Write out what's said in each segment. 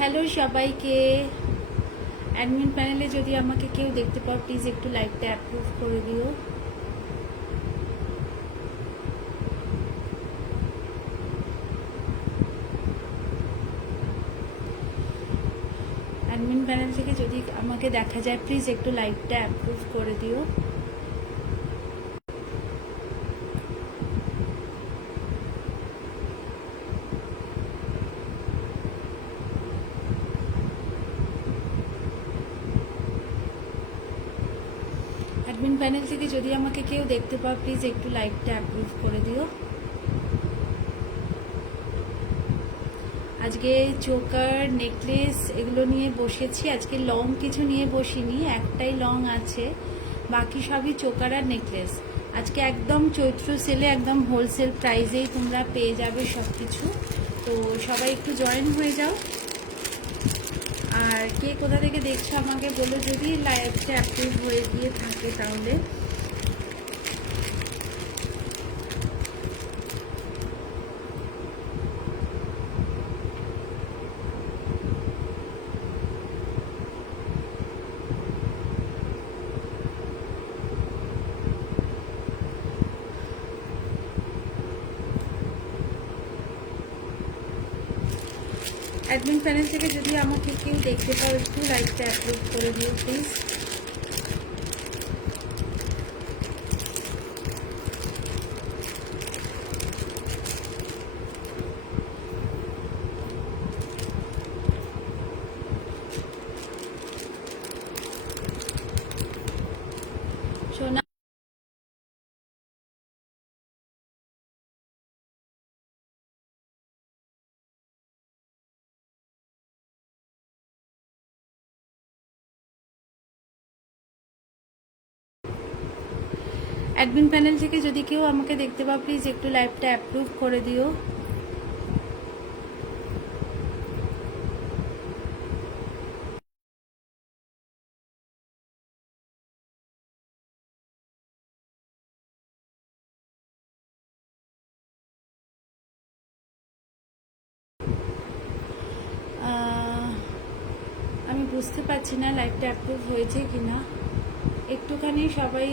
Hello সবাইকে। Admin প্যানেলে যদি আমাকে কেউ দেখতে পাও প্লিজ একটু লাইভটা অ্যাপ্রুভ করে দিও। অ্যাডমিন প্যানেল থেকে যদি আমাকে দেখা যায় প্লিজ একটু লাইভটা অ্যাপ্রুভ করে দিও। অ্যাডমিন প্যানেল থেকে যদি আমাকে কেউ দেখতে পাও প্লিজ একটু লাইভটা অ্যাপ্রুভ করে দিও। আজকে চোকার নেকলেস এগুলো নিয়ে বসেছি। আজকে লং কিছু নিয়ে বসিনি, একটাই লং আছে, বাকি সবই চোকার আর নেকলেস। আজকে একদম চৈত্র সেলে একদম হোলসেল প্রাইসেই তোমরা পেয়ে যাবে সব কিছু। তো সবাই একটু জয়েন হয়ে যাও। আর কে কোথা থেকে দেখছো আমাকে বলো, যদি লাইভটা অ্যাক্টিভ হয়ে গিয়ে থাকে তাহলে। অ্যাডমিন প্যানেল থেকে যদি আমাকে কেউ দেখতে পাও একটু লাইভটা অ্যাপ্রুভ করে দিও প্লিজ। সোনা অ্যাডমিন প্যানেল থেকে যদি কেউ আমাকে দেখতে পাও প্লিজ একটু লাইভটা অ্যাপ্রুভ করে দিও। আমি বুঝতে পারছি না লাইভটা অ্যাপ্রুভ হয়েছে কিনা, একটুখানি সবাই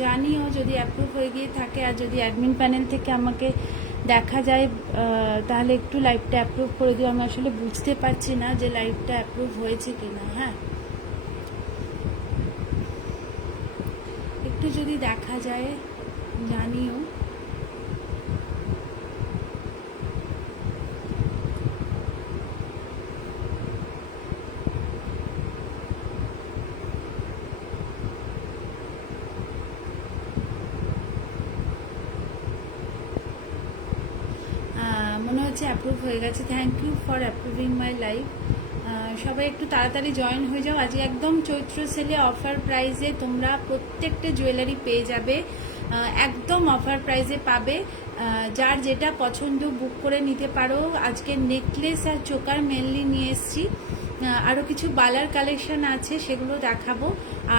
জানিও যদি অ্যাপ্রুভ হয়ে গিয়ে থাকে। আর যদি অ্যাডমিন প্যানেল থেকে আমাকে দেখা যায় তাহলে একটু লাইভটা অ্যাপ্রুভ করে দিও। আমি আসলে বুঝতে পারছি না যে লাইভটা অ্যাপ্রুভ হয়েছে কিনা। হ্যাঁ, একটু যদি দেখা যায় জানিও। মনে হচ্ছে অ্যাপ্রুভ হয়ে গেছে। Thank you for approving my live. সবাই একটু তাড়াতাড়ি জয়েন হয়ে যাও। আজকে একদম চৈত্র সেলে অফার প্রাইসে তোমরা প্রত্যেকটা জুয়েলারি পেয়ে যাবে, একদম অফার প্রাইসে পাবে। যার যেটা পছন্দ বুক করে নিতে পারো। আজকে নেকলেস আর চোকার মেনলি নিয়ে এসছি, আরও কিছু বালার কালেকশন আছে সেগুলো দেখাবো।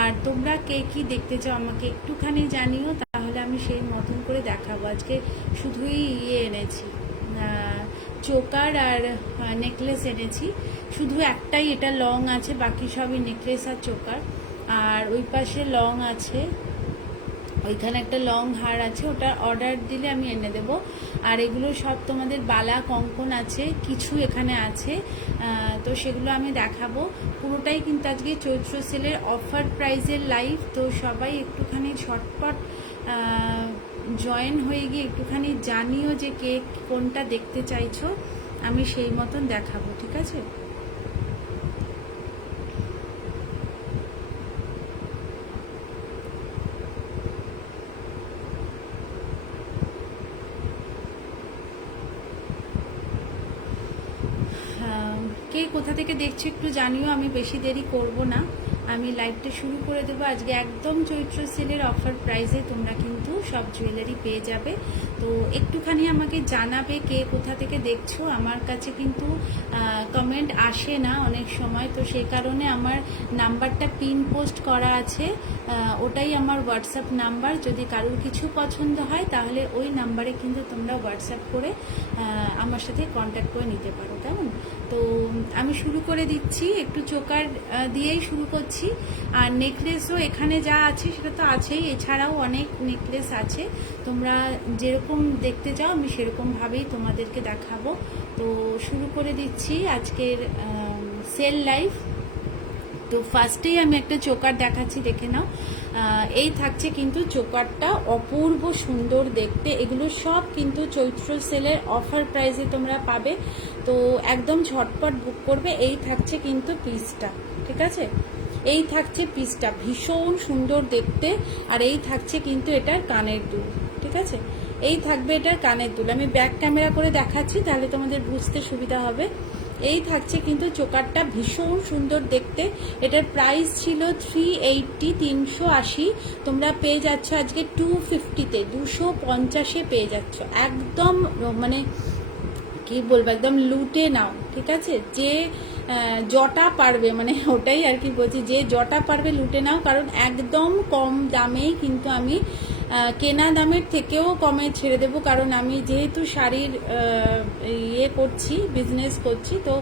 আর তোমরা কে কী দেখতে চাও আমাকে একটুখানি জানিও, তাহলে আমি সেই মতন করে দেখাবো। আজকে শুধুই এনেছি, চোকার আর নেকলেস এনেছি। শুধু একটাই এটা লং আছে, বাকি সবই নেকলেস আর চোকার। আর ওই পাশে লং আছে, ওইখানে একটা লং হার আছে, ওটা অর্ডার দিলে আমি এনে দেব। আর এগুলো সব তোমাদের বালা কঙ্কন আছে, কিছু এখানে আছে, তো সেগুলো আমি দেখাবো। পুরোটাই কিন্তু আজকে চৈত্র সেলের অফার প্রাইজের লাইভ। তো সবাই একটুখানি ঝটপট জয়েন হয়ে গিয়ে একটুখানি জানিও যে কে কোনটা দেখতে চাইছো, আমি সেই মতন দেখাবো। ঠিক আছে? কে কোথা থেকে দেখছো একটু জানিও। আমি বেশি দেরি করব না, আমি লাইভটা শুরু করে দেবো। আজকে একদম চৈত্র সেলের অফার প্রাইসে তোমরা কিন্তু সব জুয়েলারি পেয়ে যাবে। তো একটুখানি আমাকে জানাবে কে কোথা থেকে দেখছো। আমার কাছে কিন্তু কমেন্ট আসে না অনেক সময়, তো সেই কারণে আমার নাম্বারটা পিন পোস্ট করা আছে, ওটাই আমার হোয়াটসঅ্যাপ নাম্বার। যদি কারোর কিছু পছন্দ হয় তাহলে ওই নাম্বারে কিন্তু তোমরা হোয়াটসঅ্যাপ করে আমার সাথে কন্ট্যাক্ট করে নিতে পারো। কেমন? তো আমি শুরু করে দিচ্ছি, একটু চোকার দিয়েই শুরু করছি। আর নেকলেসও এখানে যা আছে সেটা তো আছেই, এছাড়াও অনেক নেকলেস আছে, তোমরা যেরকম দেখতে চাও আমি সেরকমভাবেই তোমাদেরকে দেখাবো। তো শুরু করে দিচ্ছি আজকের সেল লাইভ। তো ফার্স্টেই আমি একটা চোকার দেখাচ্ছি, দেখে নাও। এই থাকছে কিন্তু চোকারটা অপূর্ব সুন্দর দেখতে, এগুলো সব কিন্তু চৈত্র সেলের অফার প্রাইসে তোমরা পাবে। তো একদম ঝটপট বুক করবে। এই থাকছে কিন্তু পিসটা, ঠিক আছে, এই থাকছে পিসটা ভীষণ সুন্দর দেখতে। আর এই থাকছে কিন্তু এটার কানের দুল, ঠিক আছে, এই থাকবে এটার কানের দুল। আমি ব্যাক ক্যামেরা করে দেখাচ্ছি, তাহলে তোমাদের বুঝতে সুবিধা হবে। এই থাকছে কিন্তু চোকারটা ভীষণ সুন্দর দেখতে। এটার প্রাইস ছিল 380, 380, তোমরা পেয়ে যাচ্ছ আজকে 250-তে, 250-এ পেয়ে যাচ্ছ। একদম মানে কি বলবো, একদম লুটে নাও, ঠিক আছে। যে জটা পারবে, মানে ওটাই আর কি বলছি, যে জটা পারবে লুটে নাও, কারণ একদম কম দামেই কিন্তু আমি কেনা দামের থেকেও কমে ছেড়ে দেবো। কারণ আমি যেহেতু শাড়ির ইয়ে করছি, বিজনেস করছি, তো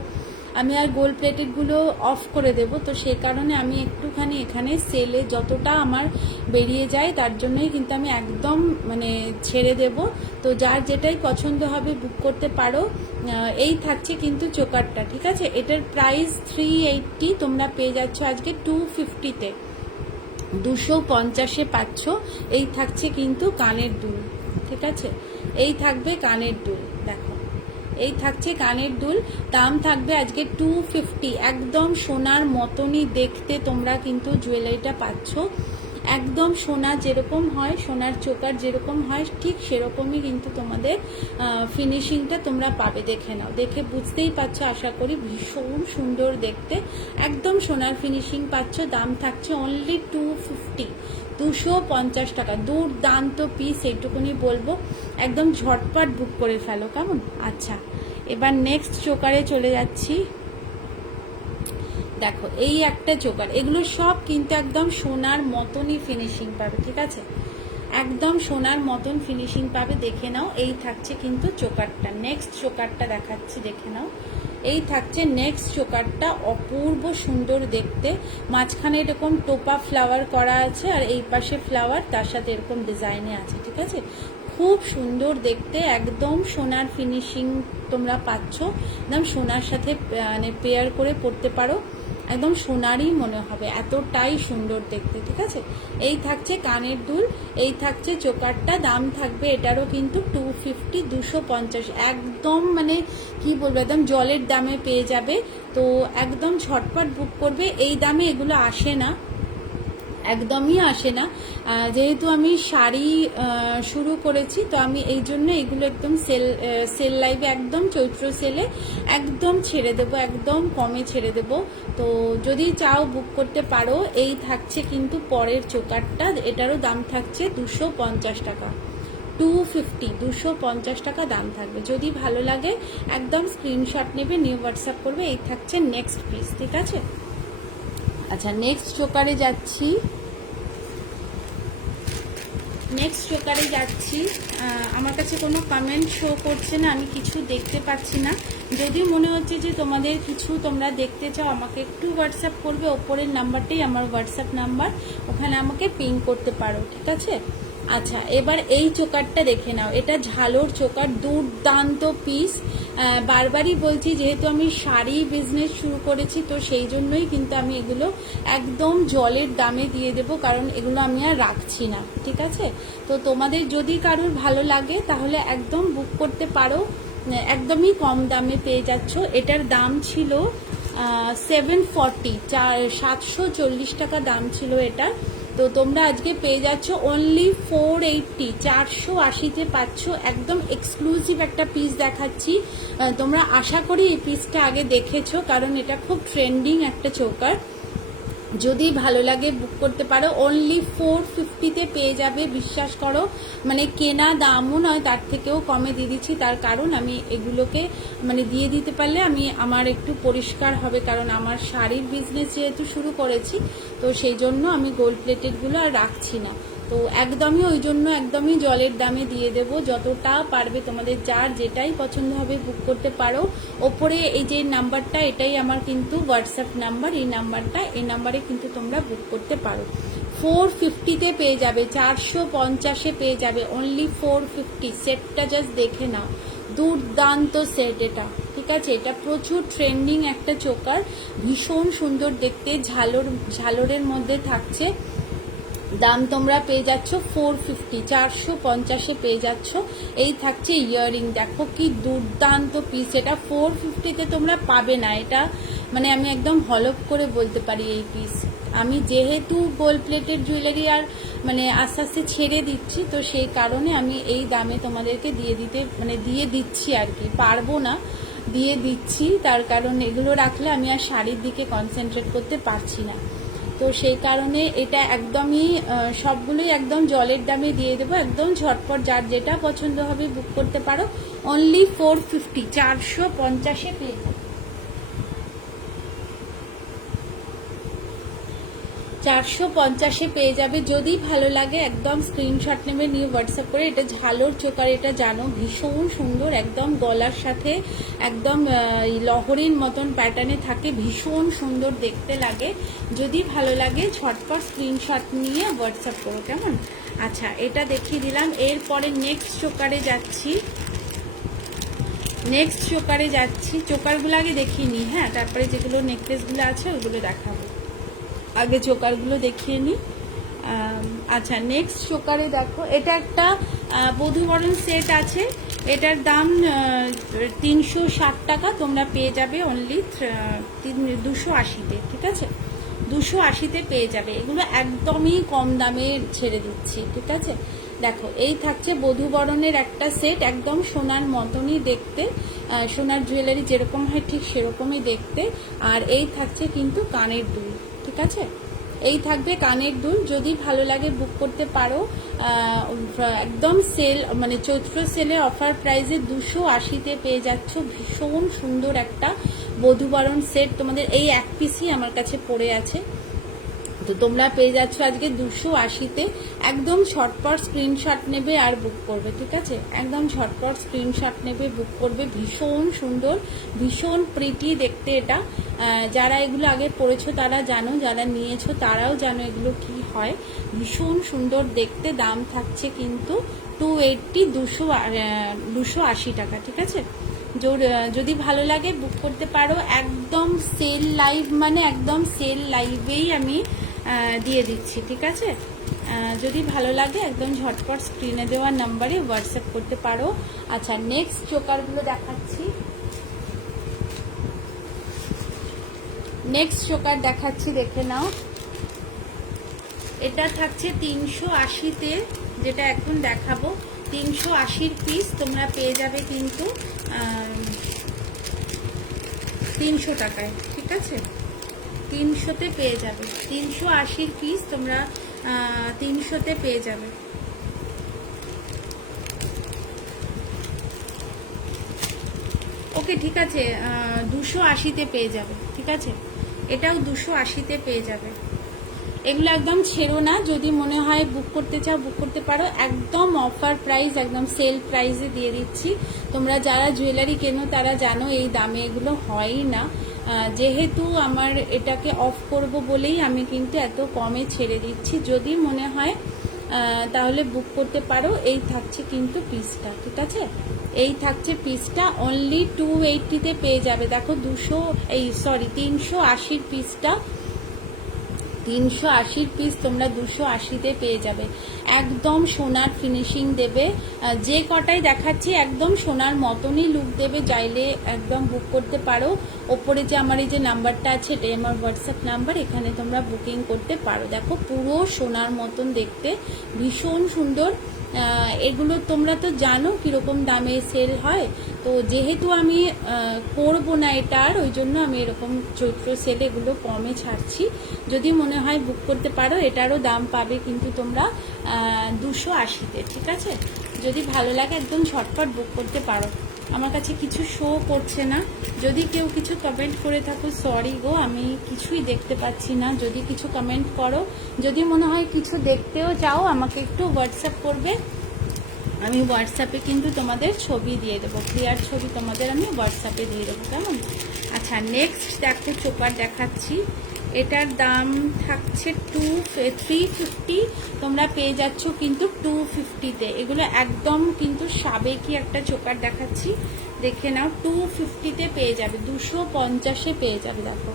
আমি আর গোল্ড প্লেটেডগুলো অফ করে দেব। তো সেই কারণে আমি একটুখানি এখানে সেলে যতটা আমার বেরিয়ে যায় তার জন্যই কিন্তু আমি একদম মানে ছেড়ে দেব। তো যার যেটাই পছন্দ হবে বুক করতে পারো। এই থাকছে কিন্তু চোকারটা, ঠিক আছে, এটার প্রাইস 380, তোমরা পেয়ে যাচ্ছ আজকে 250-তে, 250-এ পাচ্ছ। এই থাকছে কিন্তু কানের দুল, ঠিক আছে, এই থাকবে কানের দুল, দেখো এই থাকছে কানের দুল। দাম থাকবে আজকে 250, একদম সোনার মতনই দেখতে তোমরা কিন্তু জুয়েলারিটা পাচ্ছ। একদম সোনা যেরকম হয়, সোনার চোকার যেরকম হয় ঠিক সেরকমই কিন্তু তোমাদের ফিনিশিংটা তোমরা পাবে। দেখে নাও, দেখে বুঝতেই পারছো আশা করি, ভীষণ সুন্দর দেখতে, একদম সোনার ফিনিশিং পাচ্ছ। দাম থাকছে অনলি 250, 250 টাকা। দুর্দান্ত পিস, এইটুকুনি বলবো, একদম ঝটপট বুক করে ফেলো, কেমন? আচ্ছা, এবার নেক্সট চোকারে চলে যাচ্ছি। দেখো এই একটা চোকার, এগুলো সব কিন্তু একদম সোনার মতনই ফিনিশিং পাবে, ঠিক আছে, একদম সোনার মতন ফিনিশিং পাবে। দেখে নাও, এই থাকছে কিন্তু চোকারটা। নেক্সট চোকারটা দেখাচ্ছি, দেখে নাও, এই থাকছে নেক্সট চোকারটা, অপূর্ব সুন্দর দেখতে। মাঝখানে এরকম টোপা ফ্লাওয়ার করা আছে, আর এই পাশে ফ্লাওয়ার, তার সাথে এরকম ডিজাইনে আছে, ঠিক আছে, খুব সুন্দর দেখতে, একদম সোনার ফিনিশিং তোমরা পাচ্ছ। একদম সোনার সাথে মানে পেয়ার করে পরতে পারো, একদম সোনারই মনে হবে, এতটাই সুন্দর দেখতে, ঠিক আছে। এই থাকছে কানের দুল, এই থাকছে চোকারটা। দাম থাকবে এটারও কিন্তু 250, 250, একদম মানে কি বলবো, একদম জলের দামে পেয়ে যাবে। তো একদম ঝটপট বুক করবে। এই দামে এগুলো আসে না, একদমই আসে না। যেহেতু আমি শাড়ি শুরু করেছি, তো আমি এই জন্য এগুলো একদম সেল লাইভে, একদম চৈত্র সেলে একদম ছেড়ে দেবো, একদম কমে ছেড়ে দেবো। তো যদি চাও বুক করতে পারো। এই থাকছে কিন্তু পরের চোকারটা, এটারও দাম থাকছে 250 টাকা, 250, 250 টাকা দাম থাকবে। যদি ভালো লাগে একদম স্ক্রিনশট নেবে, নিউ হোয়াটসঅ্যাপ করবে। এই থাকছে নেক্সট পিস, ঠিক আছে। আচ্ছা, নেক্সট চোকারে যাচ্ছি, আমার কাছে কোনো কমেন্ট শো করছে না, আমি কিছু দেখতে পাচ্ছি না। যদিও মনে হচ্ছে যে তোমাদের কিছু তোমরা দেখতে চাও, আমাকে একটু হোয়াটসঅ্যাপ করবে, ওপরের নাম্বারটাই আমার হোয়াটসঅ্যাপ নাম্বার, ওখানে আমাকে পিং করতে পারো, ঠিক আছে। আচ্ছা, এবার এই চোকারটা দেখে নাও, এটা ঝালোর চোকার, দুর্দান্ত পিস। বারবারই বলছি, যেহেতু আমি শাড়ি বিজনেস শুরু করেছি, তো সেই জন্যই কিন্তু আমি এগুলো একদম জলের দামে দিয়ে দেবো, কারণ এগুলো আমি আর রাখছি না, ঠিক আছে। তো তোমাদের যদি কারোর ভালো লাগে তাহলে একদম বুক করতে পারো, একদমই কম দামে পেয়ে যাচ্ছ। এটার দাম ছিল 740, 740 টাকা দাম ছিল এটা। তো তোমরা আজকে পেয়ে যাচ্ছ অনলি 480, 480-তে পাচ্ছ। একদম এক্সক্লুসিভ একটা পিস দেখাচ্ছি, তোমরা আশা করি এই পিসটা আগে দেখেছো, কারণ এটা খুব ট্রেন্ডিং একটা চোকার। যদি ভালো লাগে বুক করতে পারো, অনলি 450-তে পেয়ে যাবে, বিশ্বাস করো, মানে কেনা দামও নয়, তার থেকেও কমে দিয়ে দিচ্ছি। তার কারণ আমি এগুলোকে মানে দিয়ে দিতে পারলে আমার একটু পরিষ্কার হবে, কারণ আমার শাড়ির বিজনেস যেহেতু শুরু করেছি, তো সেই জন্য আমি গোল্ড প্লেটেডগুলো আর রাখছি না। তো একদমই ওই জন্য একদমই জলের দামে দিয়ে দেব। যতটা পারবে তোমাদের যার যেটাই পছন্দ হবে বুক করতে পারো। ওপরে এই যে নাম্বারটা, এটাই আমার কিন্তু হোয়াটসঅ্যাপ নাম্বার, এই নাম্বারে কিন্তু তোমরা বুক করতে পারো। 450-তে পেয়ে যাবে, 450-এ পেয়ে যাবে, অনলি 450। সেটটা জাস্ট দেখে নাও, দুর্দান্ত সেট এটা, ঠিক আছে। এটা প্রচুর ট্রেন্ডিং একটা চোকার, ভীষণ সুন্দর দেখতে, ঝালরের মধ্যে থাকছে। দাম তোমরা পেয়ে যাচ্ছ 450, 450-এ পেয়ে যাচ্ছ। এই থাকছে ইয়াররিং, দেখো কি দুর্দান্ত পিস। এটা 450-তে তোমরা পাবে না, এটা মানে আমি একদম হলপ করে বলতে পারি এই পিস। আমি যেহেতু গোল্ড প্লেটেড জুয়েলারি আর মানে আস্তে আস্তে ছেড়ে দিচ্ছি, তো সেই কারণে আমি এই দামে তোমাদেরকে দিয়ে দিচ্ছি আর কি, পারবো না, দিয়ে দিচ্ছি। তার কারণ এগুলো রাখলে আমি আর শাড়ির দিকে কনসেন্ট্রেট করতে পারছি না। তো সেই কারণে এটা একদমই সবগুলোই একদম জলের দামে দিয়ে দেবো, একদম ঝটপট। যার যেটা পছন্দ হবে বুক করতে পারো। অনলি 450, 450-এ পেয়ে যাবে, 450-এ পেয়ে যাবে। যদি ভালো লাগে একদম স্ক্রিনশট নেবে, নিয়ে হোয়াটসঅ্যাপ করে। এটা ঝালর চোকার, এটা জানো ভীষণ সুন্দর, একদম গলার সাথে একদম লহরীর মতন প্যাটার্নে থাকে, ভীষণ সুন্দর দেখতে লাগে। যদি ভালো লাগে ঝটপট স্ক্রিনশট নিয়ে হোয়াটসঅ্যাপ করো, কেমন? আচ্ছা, এটা দেখিয়ে দিলাম। এরপরে নেক্সট চোকারে যাচ্ছি। চোকারগুলো আগে দেখিয়ে নিই, হ্যাঁ, তারপরে যেগুলো নেকলেসগুলো আছে ওগুলো দেখাবো। আগে চোকারগুলো দেখিয়ে নিই। আচ্ছা, নেক্সট চোকারে দেখো, এটা একটা বধূবরণ সেট আছে। এটার দাম 360 টাকা, তোমরা পেয়ে যাবে অনলি 280-তে, ঠিক আছে। 280-তে পেয়ে যাবে। এগুলো একদমই কম দামে ছেড়ে দিচ্ছি, ঠিক আছে। দেখো, এই থাকছে বধূবরণের একটা সেট, একদম সোনার মতনই দেখতে, সোনার জুয়েলারি যেরকম হয় ঠিক সেরকমই দেখতে। আর এই থাকছে কিন্তু কানের দুল, ঠিক আছে। এই থাকবে কানের দুল। যদি ভালো লাগে বুক করতে পারো। একদম সেল মানে চৈত্র সেলে অফার প্রাইসে 280-তে পেয়ে যাচ্ছ। ভীষণ সুন্দর একটা বধূবরণ সেট। তোমাদের এই এক পিসই আমার কাছে পড়ে আছে, তো তোমরা পেয়ে যাচ্ছ আজকে 280-তে। একদম ঝটপট স্ক্রিনশট নেবে আর বুক করবে, ঠিক আছে। একদম ঝটপট স্ক্রিনশট নেবে, বুক করবে। ভীষণ সুন্দর, ভীষণ প্রিটি দেখতে এটা। যারা এগুলো আগে পড়েছো তারা জানো, যারা নিয়েছো তারাও জানো এগুলো কি হয়। ভীষণ সুন্দর দেখতে। দাম থাকছে কিন্তু 280, 280 টাকা, ঠিক আছে। যদি ভালো লাগে বুক করতে পারো। একদম সেল লাইভ, মানে একদম সেল লাইভেই আমি দিয়ে দিচ্ছি, ঠিক আছে। যদি ভালো লাগে একদম ঝটপট স্ক্রিনে দেওয়া নাম্বারে হোয়াটসঅ্যাপ করতে পারো। আচ্ছা, নেক্সট চোকারগুলো দেখাচ্ছি। নেক্সট চোকার দেখাচ্ছি, দেখে নাও। এটা থাকছে 380-তে, যেটা এখন দেখাবো 380-র পিস। তোমরা পেয়ে যাবে কিন্তু 300 টাকায়, ঠিক আছে। 300-তে পেয়ে যাবে, 380-র পিস তোমরা 300-তে পেয়ে যাবে। ওকে, ঠিক আছে, 280-তে পেয়ে যাবে, ঠিক আছে। এটাও 280-তে পেয়ে যাবে। এগুলো একদম ছেড়ো না, যদি মনে হয় বুক করতে চাও বুক করতে পারো। একদম অফার প্রাইস, একদম সেল প্রাইসে দিয়ে দিচ্ছি। তোমরা যারা জুয়েলারি কেনো তারা জানো এই দামে এগুলো হয়ই না। যেহেতু আমার এটাকে অফ করব বলেই আমি কিন্তু এত কমে ছেড়ে দিচ্ছি। যদি মনে হয় তাহলে বুক করতে পারো। এই থাকছে কিন্তু পিসটা, ঠিক আছে। এই থাকছে পিসটা, অনলি 280-তে পেয়ে যাবে। দেখো 380-র পিসটা, 380-র পিস তোমরা 280-তে পেয়ে যাবে। একদম সোনার ফিনিশিং দেবে, যে কটাই দেখাচ্ছি একদম সোনার মতনই লুক দেবে। চাইলে একদম বুক করতে পারো। ওপরে যে আমার এই যে নাম্বারটা আছে, এটাই আমার হোয়াটসঅ্যাপ নাম্বার, এখানে তোমরা বুকিং করতে পারো। দেখো পুরো সোনার মতন দেখতে, ভীষণ সুন্দর। এগুলো তোমরা তো জানো কীরকম দামে সেল হয়। তো যেহেতু আমি করবো না এটা আর, ওই জন্য আমি এরকম চৈত্র সেলে এগুলো কমে ছাড়ছি। যদি মনে হয় বুক করতে পারো। এটারও দাম পাবে কিন্তু তোমরা 280-তে, ঠিক আছে। যদি ভালো লাগে একদম ঝটপট বুক করতে পারো। আমার কাছে কিছু শো করছে না। যদি কেউ কিছু কমেন্ট করে থাকো সরি গো, আমি কিছুই দেখতে পাচ্ছি না। যদি কিছু কমেন্ট করো, যদি মনে হয় কিছু দেখতেও চাও আমাকে একটু হোয়াটসঅ্যাপ করবে, আমি হোয়াটসঅ্যাপে কিন্তু তোমাদের ছবি দিয়ে দেবো, ক্লিয়ার ছবি তোমাদের আমি হোয়াটসঅ্যাপে দিয়ে দেবো, কেমন? আচ্ছা নেক্সট দেখো চোকার দেখাচ্ছি। এটার দাম থাকছে 350, তোমরা পেয়ে যাচ্ছ কিন্তু 250-তে। এগুলো একদম কিন্তু সাবেকি একটা চোকার দেখাচ্ছি, দেখে নাও। 250-তে পেয়ে যাবে, 250-এ পেয়ে যাবে। দেখো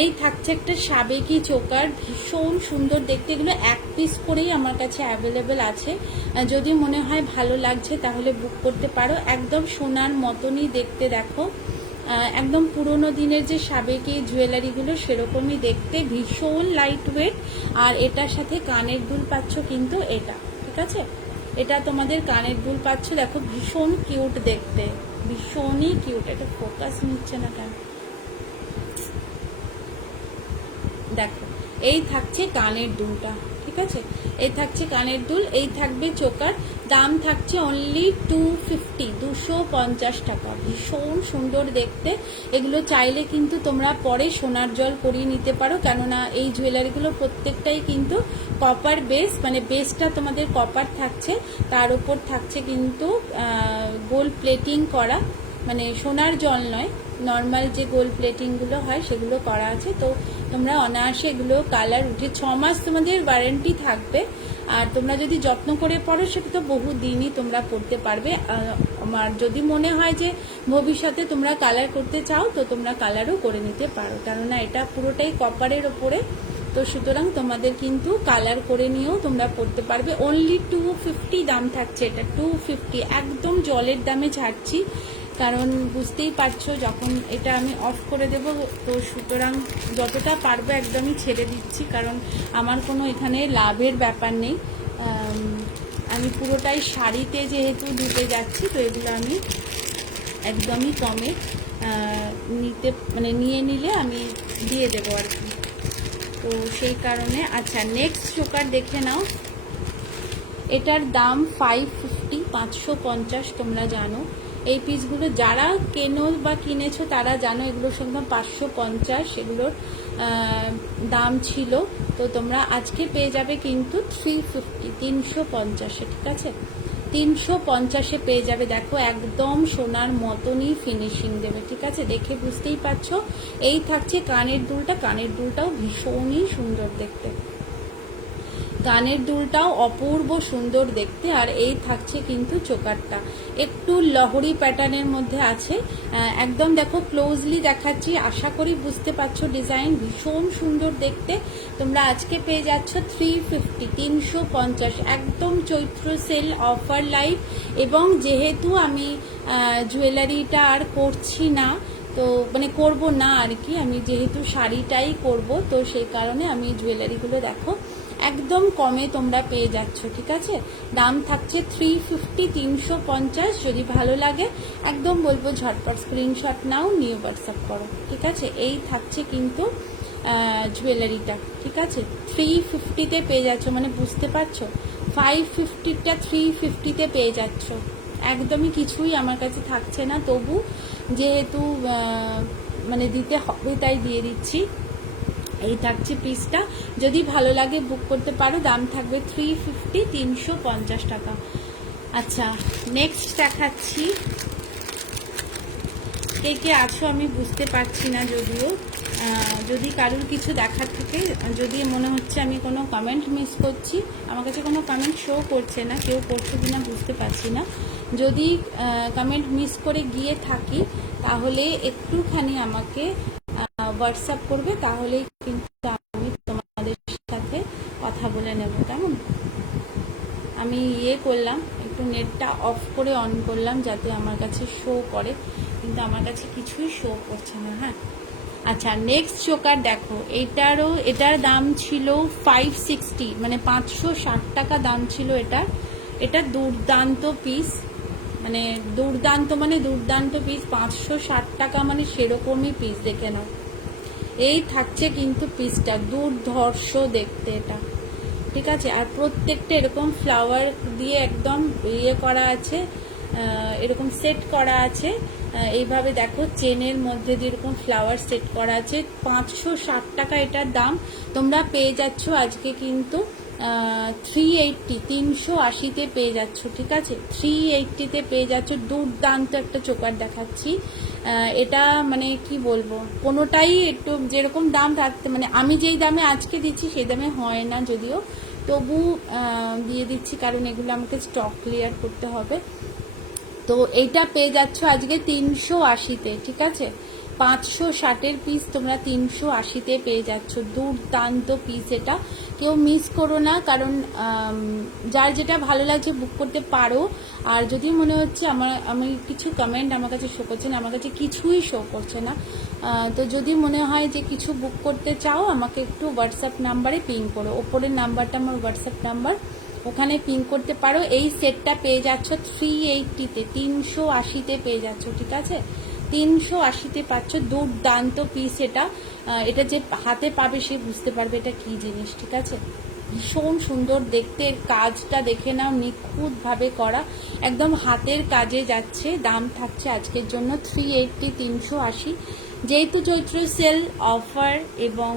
এই থাকছে একটা সাবেকি চোকার, ভীষণ সুন্দর দেখতে। এগুলো এক পিস করেই আমার কাছে অ্যাভেলেবেল আছে, যদি মনে হয় ভালো লাগছে তাহলে বুক করতে পারো। একদম সোনার মতনই দেখতে, দেখো একদম পুরোনো দিনের যে সাবেকি জুয়েলারিগুলো সেরকমই দেখতে, ভীষণ লাইট ওয়েট। আর এটার সাথে কানের দুল পাচ্ছ কিন্তু এটা, ঠিক আছে? এটা তোমাদের কানের দুল পাচ্ছ, দেখো ভীষণ কিউট দেখতে, ভীষণই কিউট। এটা ফোকাস নিচ্ছে না কেন? দেখো এই থাকছে কানের দুলটা, ঠিক আছে? এই থাকছে কানের দুল, এই থাকবে চোকার। দাম থাকছে অনলি 250, 250 টাকা। ভীষণ সুন্দর দেখতে। এগুলো চাইলে কিন্তু তোমরা পরে সোনার জল করিয়ে নিতে পারো, কেননা এই জুয়েলারিগুলো প্রত্যেকটাই কিন্তু কপার বেস, মানে বেসটা তোমাদের কপার থাকছে, তার উপর থাকছে কিন্তু গোল্ড প্লেটিং করা, মানে সোনার জল নয়, নর্মাল যে গোল্ড প্লেটিংগুলো হয় সেগুলো করা আছে। তো তোমরা অনায়াসে এগুলো কালার উঠে 6 মাস তোমাদের ওয়ারেন্টি থাকবে। আর তোমরা যদি যত্ন করে পড়ো সেটা তো বহু দিনই তোমরা পড়তে পারবে। আর যদি মনে হয় যে ভবিষ্যতে তোমরা কালার করতে চাও তো তোমরা কালারও করে নিতে পারো, কেননা এটা পুরোটাই কপারের ওপরে। তো সুতরাং তোমাদের কিন্তু কালার করে নিয়েও তোমরা পড়তে পারবে। অনলি 250 দাম থাকছে এটা, 250 একদম জলের দামে ছাড়ছি, কারণ বুঝতেই পারছো যখন এটা আমি অফ করে দেব, তো সুতরাং যতটা পারবো একদমই ছেড়ে দিচ্ছি, কারণ আমার কোনো এখানে লাভের ব্যাপার নেই। আমি পুরোটাই শাড়িতে যেহেতু দিতে যাচ্ছি, তো এগুলো আমি একদমই কমে নিতে, মানে নিয়ে নিলে আমি দিয়ে দেবো আর কি, তো সেই কারণে। আচ্ছা নেক্সট চোকার দেখে নাও। এটার দাম 550, 550 তোমরা জানো। এই পিসগুলো যারা কেনো বা কিনেছো তারা জানো, এগুলোর সঙ্গে 550 এগুলোর দাম ছিল। তো তোমরা আজকে পেয়ে যাবে কিন্তু 350, 350-এ, ঠিক আছে? 350-এ পেয়ে যাবে। দেখো একদম সোনার মতনই ফিনিশিং দেবে, ঠিক আছে? দেখে বুঝতেই পারছো। এই থাকছে কানের দুলটা, কানের দুলটাও ভীষণই সুন্দর দেখতে, কানের দুলটাও অপূর্ব সুন্দর দেখতে। আর এই থাকছে কিন্তু চোকারটা, একটু লহরি প্যাটার্নের মধ্যে আছে। একদম দেখো ক্লোজলি দেখাচ্ছি, আশা করি বুঝতে পারছো। ডিজাইন ভীষণ সুন্দর দেখতে। তোমরা আজকে পেয়ে যাচ্ছ 350, 350, একদম চৈত্র সেল অফার লাইভ। এবং যেহেতু আমি জুয়েলারিটা আর করছি না, তো মানে করব না আর কি, আমি যেহেতু শাড়িটাই করব, তো সেই কারণে আমি জুয়েলারিগুলো দেখো একদম কমে তোমরা পেয়ে যাচ্ছ, ঠিক আছে? দাম থাকছে 350, 350। যদি ভালো লাগে একদম বলবো ঝটপট স্ক্রিনশট নাও, নিয়ে হোয়াটসঅ্যাপ করো, ঠিক আছে? এই থাকছে কিন্তু জুয়েলারিটা, ঠিক আছে? 350-তে পেয়ে যাচ্ছ, মানে বুঝতে পারছো, 550-টা 350-তে পেয়ে যাচ্ছ। একদমই কিছুই আমার কাছে থাকছে না, তবু যেহেতু মানে দিতে হবে তাই দিয়ে দিচ্ছি। এই থাকছে পিসটা, যদি ভালো লাগে বুক করতে পারো। দাম থাকবে 350, 350 টাকা। আচ্ছা নেক্সট দেখাচ্ছি। কে কে আছো আমি বুঝতে পারছি না, যদিও যদি কারোর কিছু দেখার থাকে, যদি মনে হচ্ছে আমি কোনো কমেন্ট মিস করছি, আমার কাছে কোনো কমেন্ট শো করছে না, কেউ করছে কিনা বুঝতে পারছি না। যদি কমেন্ট মিস করে গিয়ে থাকি তাহলে একটুখানি আমাকে হোয়াটসঅ্যাপ করবে, তাহলেই কিন্তু আমি তোমাদের সাথে কথা বলে নেব, কেমন? আমি করলাম একটু নেটটা অফ করে অন করলাম যাতে আমার কাছে শো করে, কিন্তু আমার কাছে কিছুই শো করছে না। হ্যাঁ আচ্ছা নেক্সট চোকার দেখো। এটার দাম ছিল 560, মানে 560 টাকা দাম ছিল এটার। এটা দুর্দান্ত পিস, মানে দুর্দান্ত পিস। 560 টাকা মানে সেরকমই পিস, দেখে নাও। এই থাকছে কিন্তু পিসটা দুর্ধর্ষ দেখতে এটা, ঠিক আছে? আর প্রত্যেকটা এরকম ফ্লাওয়ার দিয়ে একদম করা আছে, এরকম সেট করা আছে। এইভাবে দেখো চেনের মধ্যে যেরকম ফ্লাওয়ার সেট করা আছে। 560 টাকা এটার দাম। তোমরা পেয়ে যাচ্ছ আজকে কিন্তু 380, 380-তে পেয়ে যাচ্ছ, ঠিক আছে? 380-তে পেয়ে যাচ্ছ। দুর্দান্ত একটা চোকার দেখাচ্ছি। এটা মানে কি বলবো, কোনোটাই একটু যেরকম দাম থাকতে, মানে আমি যেই দামে আজকে দিচ্ছি সেই দামে হয় না যদিও, তবু দিয়ে দিচ্ছি কারণ এগুলো আমাকে স্টক ক্লিয়ার করতে হবে। তো এইটা পেয়ে যাচ্ছ আজকে 380-তে, ঠিক আছে? 560-এর পিস তোমরা 380-তে পেয়ে যাচ্ছ। দুর্দান্ত পিস এটা, কেউ মিস করো না, কারণ যার যেটা ভালো লাগছে বুক করতে পারো। আর যদি মনে হচ্ছে আমি কিছু কমেন্ট আমার কাছে শো করছে না, আমার কাছে কিছুই শো করছে না, তো যদি মনে হয় যে কিছু বুক করতে চাও আমাকে একটু হোয়াটসঅ্যাপ নাম্বারে পিং করো। ওপরের নাম্বারটা আমার হোয়াটসঅ্যাপ নাম্বার, ওখানে পিং করতে পারো। এই সেটটা পেয়ে যাচ্ছ 380-তে, 380-তে পেয়ে যাচ্ছ, ঠিক আছে? 380-তে পাচ্ছ। দুর্দান্ত পিস এটা। এটা যে হাতে পাবে সে বুঝতে পারবে এটা কি জিনিস, ঠিক আছে? ভীষণ সুন্দর দেখতে, কাজটা দেখে নাও, নিখুঁতভাবে করা, একদম হাতের কাজে যাচ্ছে। দাম থাকছে আজকের জন্য 380, 380। যেহেতু চৈত্র সেল অফার এবং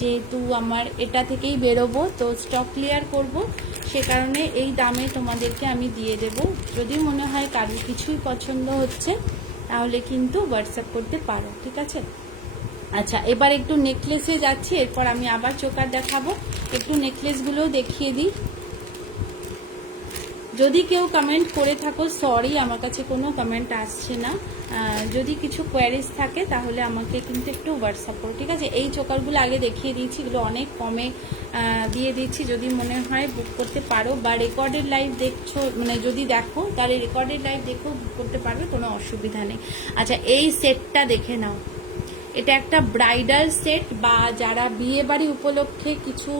যেহেতু আমার এটা থেকেই বেরোবো, তো স্টক ক্লিয়ার করব, সে কারণে এই দামে তোমাদেরকে আমি দিয়ে দেব। যদি মনে হয় কারোর কিছুই পছন্দ হচ্ছে তাহলে কিন্তু হোয়াটসঅ্যাপ করতে পারো, ঠিক আছে? আচ্ছা, এবার একটু নেকলেসে যাচ্ছি, এরপর আমি আবার চোকার দেখাবো। একটু নেকলেসগুলোও দেখিয়ে দিই। যদি কেউ কমেন্ট করে থাকো, সরি, আমার কাছে কোনো কমেন্ট আসছে না। যদি কিছু কোয়ারিজ থাকে তাহলে আমাকে কিন্তু একটু হোয়াটসঅ্যাপ করো, ঠিক আছে? এই চোকারগুলো আগে দেখিয়ে দিয়েছি, এগুলো অনেক কমে দিয়ে দিচ্ছি। যদি মনে হয় বুক করতে পারো, বা রেকর্ডেড লাইভ দেখছো, মানে যদি দেখো তাহলে রেকর্ডেড লাইভ দেখেও বুক করতে পারবে, কোনো অসুবিধা নেই। আচ্ছা, এই সেটটা দেখে নাও। এটা একটা ব্রাইডাল সেট, বা যারা বিয়ে বাড়ি উপলক্ষে কিছু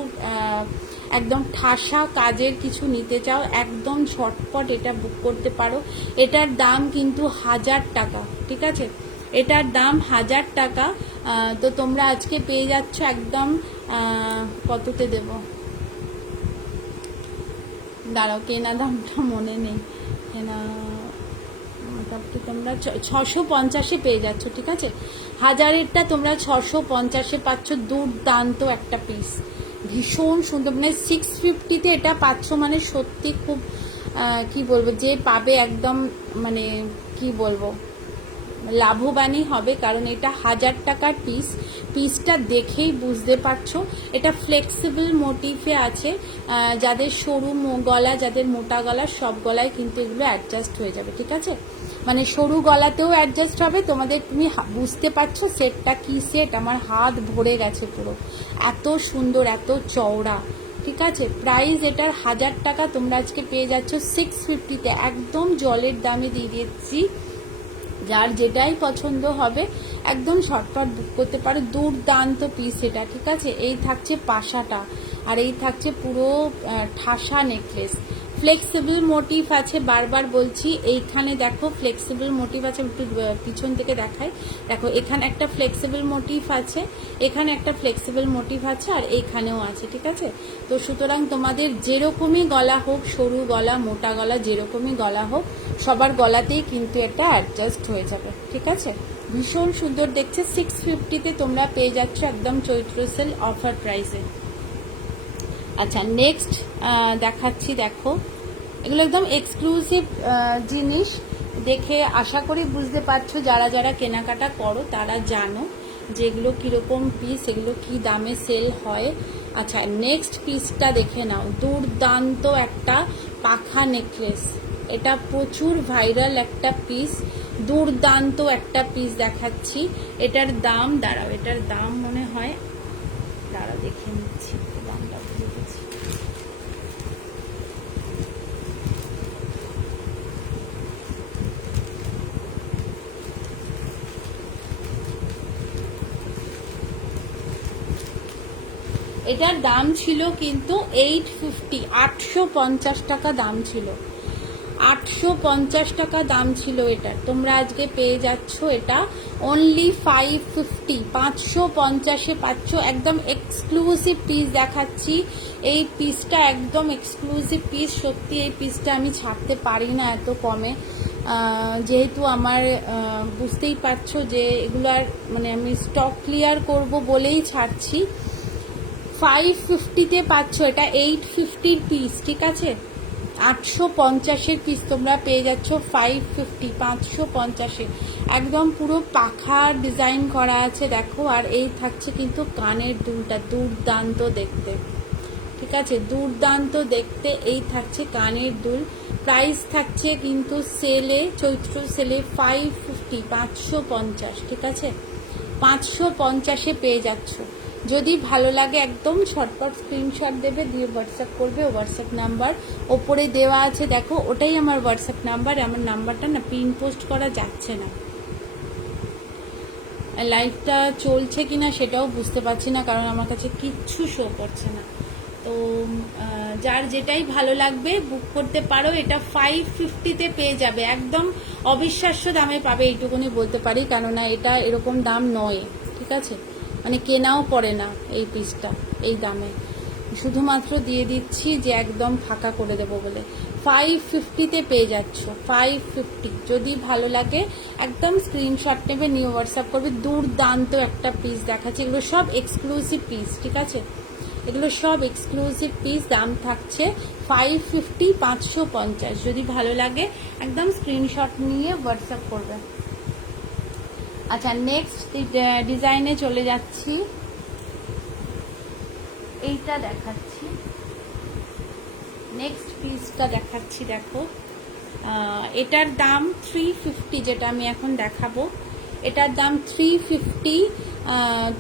একদম ঠাসা কাজের কিছু নিতে চাও, একদম ঝটপট এটা বুক করতে পারো। এটার দাম কিন্তু 1000 টাকা, ঠিক আছে? এটার দাম 1000 টাকা। তো তোমরা আজকে পেয়ে যাচ্ছ একদম কততে দেব, দাঁড়াও, কেনা দামটা মনে নেই, কেনা তোমরা 650-এ পেয়ে যাচ্ছ, ঠিক আছে? 1000-এরটা তোমরা 650-এ পাচ্ছ। দুর্দান্ত একটা পিস, ভীষণ সুন্দর, মানে 650-তে এটা পাচ্ছ, মানে সত্যি খুব কি বলবো, যে পাবে একদম মানে কি বলবো লাভবানই হবে, কারণ এটা 1000 টাকার পিস। পিসটা দেখেই বুঝতে পারছো এটা ফ্লেক্সিবল মোটিফে আছে। যাদের সরু গলা, যাদের মোটা গলা, সব গলায় কিন্তু এগুলো অ্যাডজাস্ট হয়ে যাবে, ঠিক আছে? মানে সরু গলাতেও অ্যাডজাস্ট হবে তোমাদের। তুমি বুঝতে পারছো সেটটা কি সেট, আমার হাত ভরে গেছে পুরো, এত সুন্দর, এত চওড়া, ঠিক আছে? প্রাইস এটার 1000 টাকা, তোমরা আজকে পেয়ে যাচ্ছ 650-তে, একদম জলের দামে দিয়ে দিচ্ছি। যার যেটাই পছন্দ হবে একদম শর্টকাট বুক করতে পারো। দুর্দান্ত পিস এটা, ঠিক আছে? এই থাকছে পাশাটা, আর এই থাকছে পুরো ঠাসা নেকলেস। ফ্লেক্সিবল মোটিভ আছে, বারবার বলছি, এইখানে দেখো ফ্লেক্সিবল মোটিভ আছে, একটু পিছন থেকে দেখাই, দেখো এখানে একটা ফ্লেক্সিবল মোটিভ আছে, এখানে একটা ফ্লেক্সিবল মোটিভ আছে, আর এইখানেও আছে, ঠিক আছে? তো সুতরাং তোমাদের যেরকমই গলা হোক, সরু গলা, মোটা গলা, যেরকমই গলা হোক, সবার গলাতেই কিন্তু এটা অ্যাডজাস্ট হয়ে যাবে, ঠিক আছে? ভীষণ সুন্দর দেখছে। 650-তে তোমরা পেয়ে যাচ্ছ একদম চৈত্র সেল অফার প্রাইসে। আচ্ছা, নেক্সট দেখাচ্ছি, দেখো এগুলো একদম এক্সক্লুসিভ জিনিস, দেখে আশা করি বুঝতে পারছো, যারা যারা কেনাকাটা করো তারা জানো যে এগুলো কীরকম পিস, এগুলো কী দামে সেল হয়। আচ্ছা, নেক্সট পিসটা দেখে নাও। দুর্দান্ত একটা পাখা নেকলেস, এটা প্রচুর ভাইরাল একটা পিস, দুর্দান্ত একটা পিস দেখাচ্ছি। এটার দাম, দাঁড়াও, এটার দাম মনে হয়, দাঁড়াও দেখে নিচ্ছি দামটা, ভুলে গেছি। এটার দাম ছিল কিন্তু 850, 850 টাকা দাম ছিল, 850 টাকা দাম ছিল এটার। তোমরা আজকে পেয়ে যাচ্ছ এটা অনলি 550, 550-এ পাচ্ছ। একদম এক্সক্লুসিভ পিস দেখাচ্ছি, এই পিসটা একদম এক্সক্লুসিভ পিস। সত্যি এই পিসটা আমি ছাড়তে পারি না এত কমে, যেহেতু আমার বুঝতেই পারছো যে এগুলো আর মানে আমি স্টক ক্লিয়ার করব বলেই ছাড়ছি। 550-তে পাচ্ছ, এটা 850-র পিস, ঠিক আছে? 850-এর পিস তোমরা পেয়ে যাচ্ছ 550, 550-এ একদম পুরো পাখা ডিজাইন করা আছে দেখো। আর এই থাকছে কিন্তু কানের দুলটা, দুর্দান্ত দেখতে, ঠিক আছে? দুর্দান্ত দেখতে এই থাকছে কানের দুল। প্রাইস থাকছে কিন্তু সেলে, চৈত্র সেলে 550, 550, ঠিক আছে? 550-এ পেয়ে যাচ্ছ। যদি ভালো লাগে একদম ঝটপট স্ক্রিনশট দেবে, দিয়ে হোয়াটসঅ্যাপ করবে। হোয়াটসঅ্যাপ নাম্বার ওপরে দেওয়া আছে দেখো, ওটাই আমার হোয়াটসঅ্যাপ নাম্বার। আমার নাম্বারটা না পিন পোস্ট করা যাচ্ছে না, লাইভটা চলছে কিনা সেটাও বুঝতে পারছি না, কারণ আমার কাছে কিচ্ছু শো করছে না। তো যার যেটাই ভালো লাগবে বুক করতে পারো। এটা 550-তে পেয়ে যাবে, একদম অবিশ্বাস্য দামে পাবে, এইটুকুনি বলতে পারি, কেননা এটা এরকম দাম নয়, ঠিক আছে? মানে কেনাও পড়ে না এই পিসটা এই দামে, শুধুমাত্র দিয়ে দিচ্ছি যে একদম ফাঁকা করে দেবো বলে। 550-তে পেয়ে যাচ্ছ, 550। যদি ভালো লাগে একদম স্ক্রিনশট নেবে, নিয়ে হোয়াটসঅ্যাপ করবে। দুর্দান্ত একটা পিস দেখাচ্ছে, এগুলো সব এক্সক্লুসিভ পিস, ঠিক আছে? এগুলো সব এক্সক্লুসিভ পিস, দাম থাকছে 550, 550। যদি ভালো লাগে একদম স্ক্রিনশট নিয়ে হোয়াটসঅ্যাপ করবে। আচ্ছা, নেক্সট ডিজাইনে চলে যাচ্ছি। এইটা দেখাচ্ছি, নেক্সট পিসটা দেখাচ্ছি দেখো। এটার দাম 350, যেটা আমি এখন দেখাবো এটার দাম 350।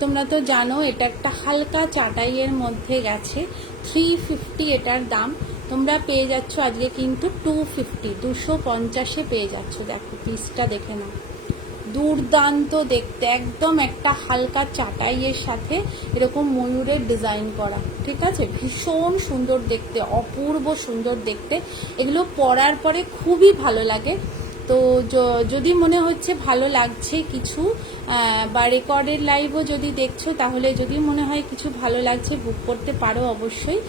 তোমরা তো জানো এটা একটা হালকা চাটাইয়ের মধ্যে গেছে। 350 এটার দাম, তোমরা পেয়ে যাচ্ছ আজকে কিন্তু 250, 250-এ পেয়ে যাচ্ছ। দেখো পিসটা দেখে নাও, দুর্দান্ত দেখতে, একদম একটা হালকা চাটাইয়ের সাথে এরকম ময়ূরের ডিজাইন করা, ঠিক আছে? ভীষণ সুন্দর দেখতে, অপূর্ব সুন্দর দেখতে। এগুলো পরার পরে খুবই ভালো লাগে। তো যদি মনে হচ্ছে ভালো লাগছে কিছু, বা রেকর্ডের লাইভও যদি দেখছো, তাহলে যদি মনে হয় কিছু ভালো লাগছে বুক করতে পারো অবশ্যই।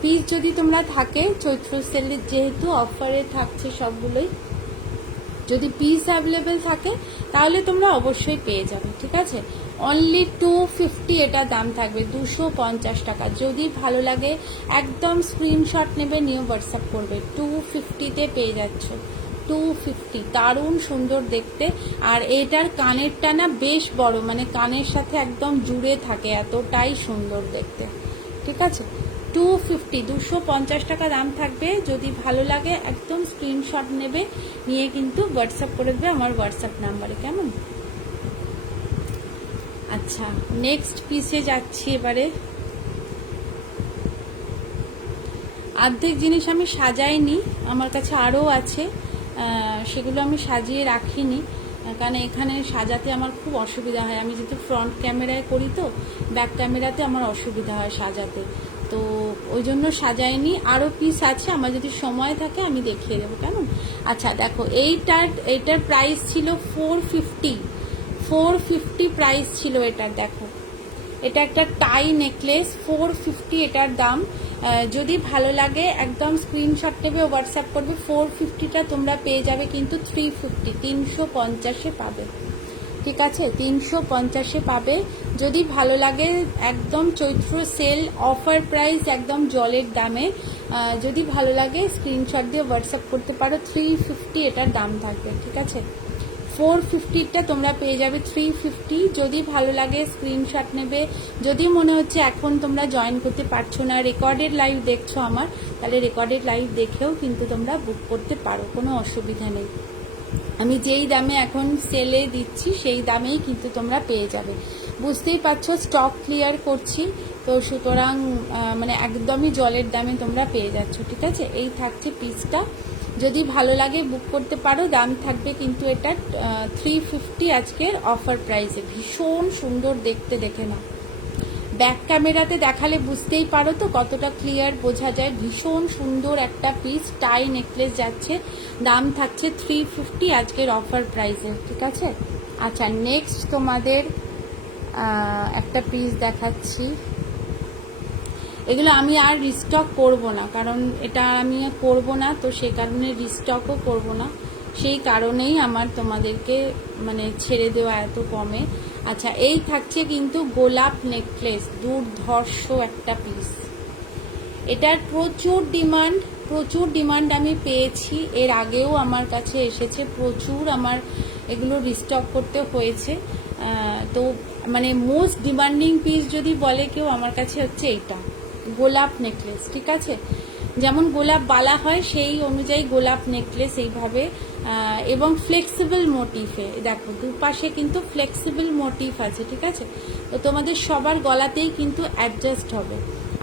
পিস যদি তোমরা থাকে, চৈত্র সেলের যেহেতু অফারে থাকছে সবগুলোই, যদি পিস অ্যাভেলেবেল থাকে তাহলে তোমরা অবশ্যই পেয়ে যাবে, ঠিক আছে? অনলি 250 এটা দাম থাকবে, 250 টাকা। যদি ভালো লাগে একদম স্ক্রিনশট নেবে, নিয়ে হোয়াটসঅ্যাপ করবে। 250-তে পেয়ে যাচ্ছ, 250। দারুণ সুন্দর দেখতে। আর এটার কানেরটা না বেশ বড়, মানে কানের সাথে একদম জুড়ে থাকে, এতটাই সুন্দর দেখতে, ঠিক আছে? 250, 250 টাকা দাম থাকবে। যদি ভালো লাগে একদম স্ক্রিনশট নেবে, নিয়ে কিন্তু হোয়াটসঅ্যাপ করে দেবে আমার হোয়াটসঅ্যাপ নাম্বারে, কেমন? আচ্ছা, নেক্সট পিসে যাচ্ছি এবারে। অর্ধেক জিনিস আমি সাজাইনি, আমার কাছে আরও আছে, সেগুলো আমি সাজিয়ে রাখিনি, কারণ এখানে সাজাতে আমার খুব অসুবিধা হয়। আমি যেহেতু ফ্রন্ট ক্যামেরায় করি, তো ব্যাক ক্যামেরাতে আমার অসুবিধা হয় সাজাতে, তো ওই জন্য সাজাইনি। আরও পিস আছে, আমার যদি সময় থাকে আমি দেখিয়ে দেবো, কেমন? আচ্ছা দেখো, এইটার প্রাইস ছিল 450, 450 প্রাইস ছিল এটার। দেখো এটা একটা টাই নেকলেস, 450 এটার দাম। যদি ভালো লাগে একদম স্ক্রিনশট নেবে, হোয়াটসঅ্যাপ করবে। 450টা তোমরা পেয়ে যাবে কিন্তু 350, 350-এ পাবে, ঠিক আছে? 350-এ পাবে। যদি ভালো লাগে একদম চৈত্র সেল অফার প্রাইস, একদম জলের দামে। যদি ভালো লাগে স্ক্রিনশট দিয়ে হোয়াটসঅ্যাপ করতে পারো। 350 এটার দাম থাকবে, ঠিক আছে? 450টা তোমরা পেয়ে যাবে 350। যদি ভালো লাগে স্ক্রিনশট নেবে। যদি মনে হচ্ছে এখন তোমরা জয়েন করতে পারছো না, রেকর্ডেড লাইভ দেখছো আমার, তাহলে রেকর্ডেড লাইভ দেখেও কিন্তু তোমরা বুক করতে পারো, কোনো অসুবিধা নেই। আমি যেই দামে এখন সেলে দিচ্ছি সেই দামেই কিন্তু তোমরা পেয়ে যাবে। বুঝতেই পারছো স্টক ক্লিয়ার করছি, তো সুতরাং মানে একদমই জলের দামে তোমরা পেয়ে যাচ্ছ, ঠিক আছে? এই থাকছে পিসটা। যদি ভালো লাগে বুক করতে পারো। দাম থাকবে কিন্তু এটা 350 আজকের অফার প্রাইসে। ভীষণ সুন্দর দেখতে, দেখে নাও। ব্যাক ক্যামেরাতে দেখালে বুঝতেই পারো তো কতটা ক্লিয়ার বোঝা যায়। ভীষণ সুন্দর একটা পিস, টাই নেকলেস যাচ্ছে, দাম থাকছে 350 আজকের অফার প্রাইসে, ঠিক আছে? আচ্ছা, নেক্সট তোমাদের একটা পিস দেখাচ্ছি। এগুলো আমি আর রিস্টক করব না, কারণ এটা আমি করব না, তো সে কারণে রিস্টকও করব না। সেই কারণেই আমার তোমাদেরকে মানে ছেড়ে দেওয়া এত কমে। আচ্ছা, এই থাকছে কিন্তু গোলাপ নেকলেস, দুর্ধর্ষ একটা পিস। এটার প্রচুর ডিমান্ড আমি পেয়েছি, এর আগেও আমার কাছে এসেছে, প্রচুর আমার এগুলো রিস্টক করতে হয়েছে। তো মানে মোস্ট ডিমান্ডিং পিস যদি বলে কেউ আমার কাছে হচ্ছে এইটা গোলাপ নেকলেস, ঠিক আছে। যেমন গোলাপ বালা হয় সেই অনুযায়ী গোলাপ নেকলেস এইভাবে, এবং ফ্লেক্সিবল মোটিফে, দেখো দুপাশে কিন্তু ফ্লেক্সিবল মোটিফ আছে, ঠিক আছে। তো তোমাদের সবার গলাতেই কিন্তু অ্যাডজাস্ট হবে।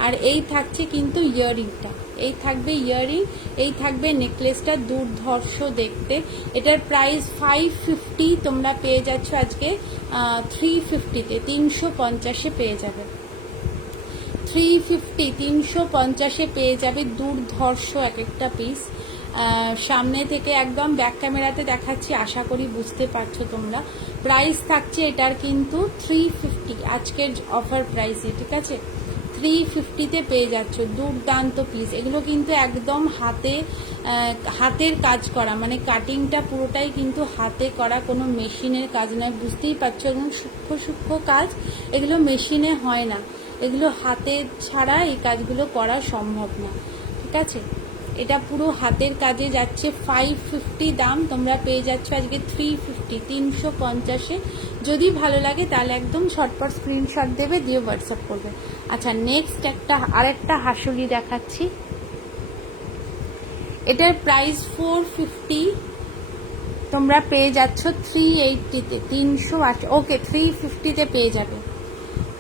আর এই থাকছে কিন্তু ইয়াররিংটা, এই থাকবে ইয়াররিং, এই থাকবে নেকলেসটা, দুর্ধর্ষ দেখতে। এটার প্রাইস 550, তোমরা পেয়ে যাচ্ছ আজকে 350-তে, 350-এ পেয়ে যাবে। 350, 350-এ পেয়ে যাবে, দুর্ধর্ষ এক একটা পিস। সামনে থেকে একদম ব্যাক ক্যামেরাতে দেখাচ্ছি, আশা করি বুঝতে পারছো তোমরা। প্রাইস থাকছে এটার কিন্তু 350 আজকের অফার প্রাইসে, ঠিক আছে। 350-তে পেয়ে যাচ্ছ, দুর্দান্ত পিস। এগুলো কিন্তু একদম হাতের কাজ করা, মানে কাটিংটা পুরোটাই কিন্তু হাতে করা, কোনো মেশিনের কাজ নয়, বুঝতেই পারছো, একদম সূক্ষ্ম কাজ, এগুলো মেশিনে হয় না, এগুলো হাতে ছাড়া এই কাজগুলো করা সম্ভব না, ঠিক আছে। এটা পুরো হাতের কাজে যাচ্ছে। 550 দাম, তোমরা পেয়ে যাচ্ছ আজকে 350, 350-এ। যদি ভালো লাগে তাহলে একদম ঝটপট স্ক্রিনশট দেবে, দিয়ে হোয়াটসঅ্যাপ করবে। আচ্ছা, নেক্সট আরেকটা হাসুলি দেখাচ্ছি। এটার প্রাইস 450, তোমরা পেয়ে যাচ্ছ 380-তে, 380, ওকে 350-তে পেয়ে যাবে,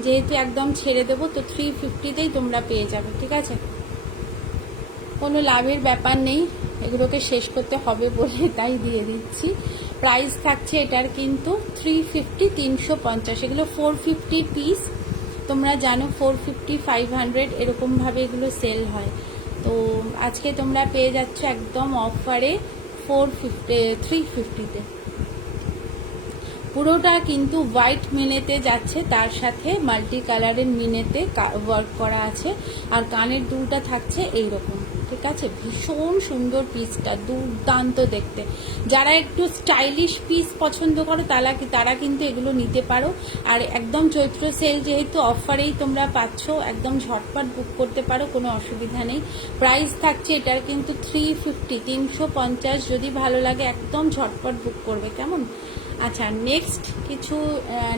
যেহেতু একদম ছেড়ে দেবো তো 350-তেই তোমরা পেয়ে যাবে, ঠিক আছে। কোনো লাভের ব্যাপার নেই, এগুলোকে শেষ করতে হবে বলে তাই দিয়ে দিচ্ছি। প্রাইস থাকছে এটার কিন্তু 350, 350, এগুলো 450 পিস, তোমরা জানো 450, 500 এরকমভাবে এগুলো সেল হয়। তো আজকে তোমরা পেয়ে যাচ্ছ একদম অফারে 350-তে। পুরোটা কিন্তু হোয়াইট মিনেতে যাচ্ছে, তার সাথে মাল্টি কালারের মিনেতে ওয়ার্ক করা আছে, আর কানের দুলটা থাকছে এইরকম, ঠিক আছে। ভীষণ সুন্দর পিসটা, দুর্দান্ত দেখতে। যারা একটু স্টাইলিশ পিস পছন্দ করো তারা কিন্তু এগুলো নিতে পারো। আর একদম চৈত্র সেল যেহেতু, অফারেই তোমরা পাচ্ছ, একদম ঝটপট বুক করতে পারো, কোনো অসুবিধা নেই। প্রাইস থাকছে এটার কিন্তু 350, 350, যদি ভালো লাগে একদম ঝটপট বুক করবে, কেমন। আচ্ছা, নেক্সট কিছু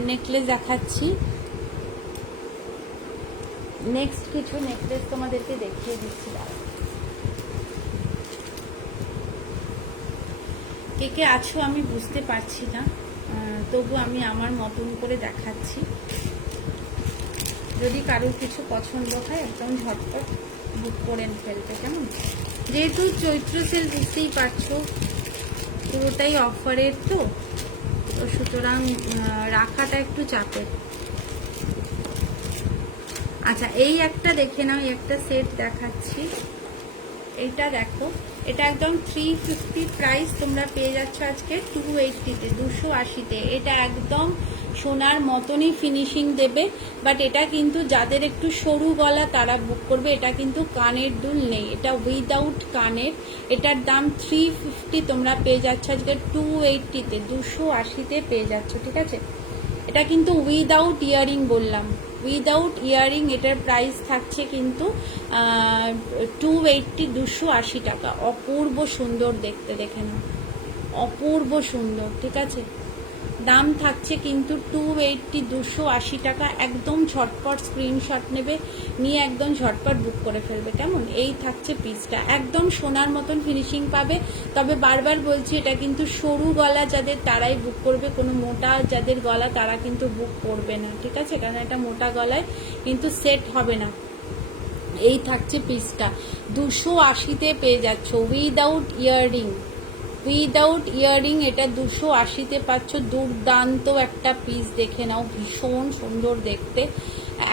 নেকলেস দেখাচ্ছি, তোমাদেরকে দেখিয়ে দিচ্ছি। কে আছো আমি বুঝতে পারছি না, তবু আমি আমার মতন করে দেখাচ্ছি। যদি কারোর কিছু পছন্দ হয় একদম ঝটপট বুক করে ফেলতে, কেমন। যেহেতু চৈত্র সেল বুঝতেই পারছো, পুরোটাই অফারের, তো সুতরাং রাখাটা একটু চাপের। আচ্ছা, এই একটা দেখে নাও, এই একটা সেট দেখাচ্ছি, এইটা দেখো, এটা একদম 350 প্রাইস, তোমরা পেয়ে যাচ্ছ আজকে 280-তে, 280-তে। এটা একদম সোনার মতনই ফিনিশিং দেবে, বাট এটা কিন্তু যাদের একটু সরু গলা তারা বুক করবে। এটা কিন্তু কানের দুল নেই, এটা উইদাউট কানের। এটার দাম 350, তোমরা পেয়ে যাচ্ছ আজকে 280-তে, 280-তে পেয়ে যাচ্ছ, ঠিক আছে। এটা কিন্তু উইদাউট ইয়ারিং বললাম, উইদাউট ইয়ারিং। এটার প্রাইস থাকছে কিন্তু 280, 280 টাকা। অপূর্ব সুন্দর দেখতে, দেখে নাও, অপূর্ব সুন্দর, ঠিক আছে। দাম থাকছে কিন্তু 280, 280 টাকা। একদম ঝটপট স্ক্রিনশট নেবে, নিয়ে একদম ঝটপট বুক করে ফেলবে, কেমন। এই থাকছে পিসটা, একদম সোনার মতন ফিনিশিং পাবে। তবে বারবার বলছি, এটা কিন্তু সরু গলা যাদের তারাই বুক করবে, কোনো মোটা যাদের গলা তারা কিন্তু বুক করবে না, ঠিক আছে, কারণ এটা মোটা গলায় কিন্তু সেট হবে না। এই থাকছে পিসটা, 280-তে পেয়ে যাচ্ছ, উইদাউট ইয়াররিং, এটা 280-তে পাচ্ছ। দুর্দান্ত একটা পিস, দেখে নাও, ভীষণ সুন্দর দেখতে,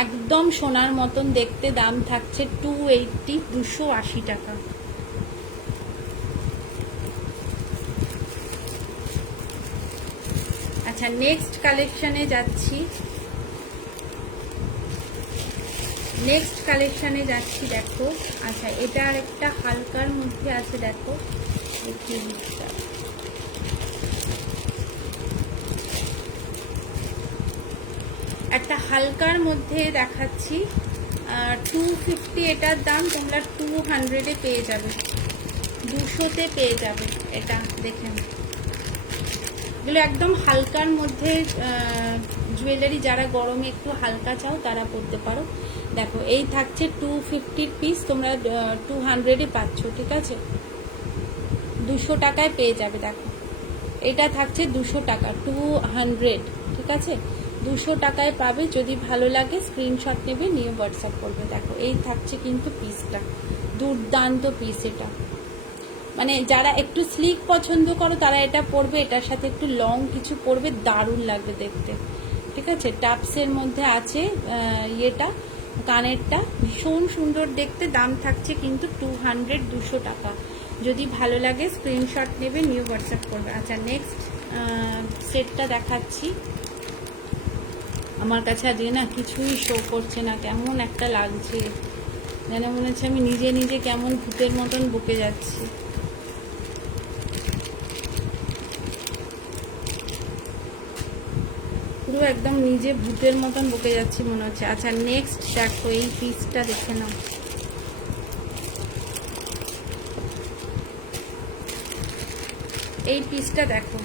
একদম সোনার মতন দেখতে। দাম থাকছে 280, 280 টাকা। আচ্ছা, নেক্সট কালেকশানে যাচ্ছি, দেখো। আচ্ছা, এটা আর একটা হালকার মধ্যে আছে, দেখো, দেখিয়ে দিচ্ছি। একটা হালকার মধ্যে দেখাচ্ছি, 250 এটার দাম, তোমরা 200-এ পেয়ে যাবে, 200-তে পেয়ে যাবে। এটা দেখেন, এগুলো একদম হালকার মধ্যে জুয়েলারি, যারা গরমে একটু হালকা চাও তারা পরতে পারো। দেখো এই থাকছে 250 পিস, তোমরা 200-এ পাচ্ছ, ঠিক আছে, 200 টাকায় পেয়ে যাবে। দেখো এটা থাকছে 200 টাকা, 200, ঠিক আছে, 200 টাকায় পাবে। যদি ভালো লাগে স্ক্রিনশট নেবে, নিয়ে হোয়াটসঅ্যাপ করবে। দেখো এই থাকছে কিন্তু পিসটা, দুর্দান্ত পিস এটা, মানে যারা একটু স্লিক পছন্দ করো তারা এটা পরবে, এটার সাথে একটু লং কিছু পরবে, দারুণ লাগবে দেখতে, ঠিক আছে। টাপসের মধ্যে আছে ইয়েটা, কানেরটা ভীষণ সুন্দর দেখতে। দাম থাকছে কিন্তু 200 টাকা। যদি ভালো লাগে স্ক্রিনশট নেবে, নিয়ে হোয়াটসঅ্যাপ করবে। আচ্ছা নেক্সট সেটটা দেখাচ্ছি। আমার কাছে আজকে না কিছুই শো করছে না, কেমন একটা লাগছে, যেন মনে হচ্ছে আমি নিজে নিজে কেমন ভূতের মতন বকে যাচ্ছি। পুরো একদম নিজে ভূতের মতন বকে যাচ্ছি মনে হচ্ছে। আচ্ছা নেক্সট দেখো, এই পিসটা দেখে নাও। এই পিসটা দেখো,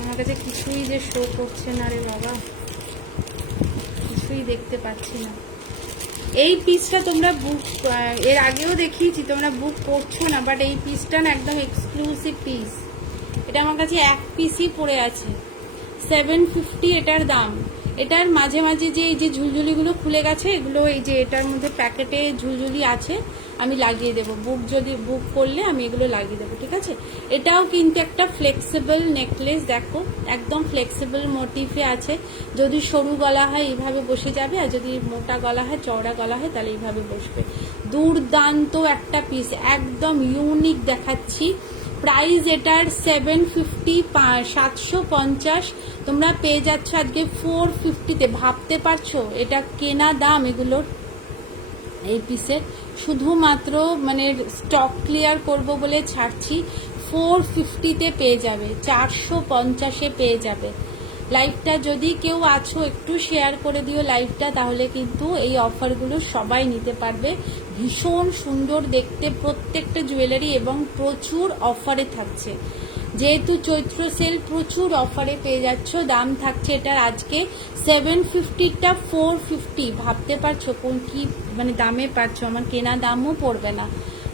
আমার কাছে কিছুই যে শো করছে না রে বাবা, কিছুই দেখতে পাচ্ছি না। এই পিসটা তোমরা বুক, এর আগেও দেখিয়েছি, তোমরা বুক করছো না, বাট এই পিসটা না একদম এক্সক্লুসিভ পিস। এটা আমার কাছে এক পিসই পড়ে আছে, 750 এটার দাম। এটার মাঝে মাঝে যে এই যে ঝুলঝুলিগুলো খুলে গেছে, এগুলো এই যে এটার মধ্যে প্যাকেটে ঝুলঝুলি আছে, আমি লাগিয়ে দেবো। যদি বুক করলে আমি এগুলো লাগিয়ে দেবো, ঠিক আছে। এটাও কিন্তু একটা ফ্লেক্সিবল নেকলেস, দেখো একদম ফ্লেক্সিবল মোটিফে আছে। যদি সরু গলা হয় এইভাবে বসে যাবে, আর যদি মোটা গলা হয়, চওড়া গলা হয়, তাহলে এইভাবে বসবে। দুর্দান্ত একটা পিস, একদম ইউনিক দেখাচ্ছি। প্রাইস এটার 750, 750, তোমরা পেয়ে যাচ্ছ আজকে 450-তে। ভাবতে পারছো এটা কেনা দাম এগুলোর, এই পিসের শুধুমাত্র মানে স্টক ক্লিয়ার করব বলে ছাড়ছি। 450-তে পেয়ে যাবে, 450-এ পেয়ে যাবে। লাইভটা যদি কেউ আছো একটু শেয়ার করে দিও লাইভটা, তাহলে কিন্তু এই অফারগুলো সবাই নিতে পারবে। ভীষণ সুন্দর দেখতে প্রত্যেকটা জুয়েলারি, এবং প্রচুর অফারে থাকছে। যেহেতু চৈত্র সেল, প্রচুর অফারে পেয়ে যাচ্ছ। দাম থাকছে এটার আজকে 750-টা 450। ভাবতে পারছো কোন কি মানে দামে পাচ্ছ, আমার কেনা দামও পড়বে না,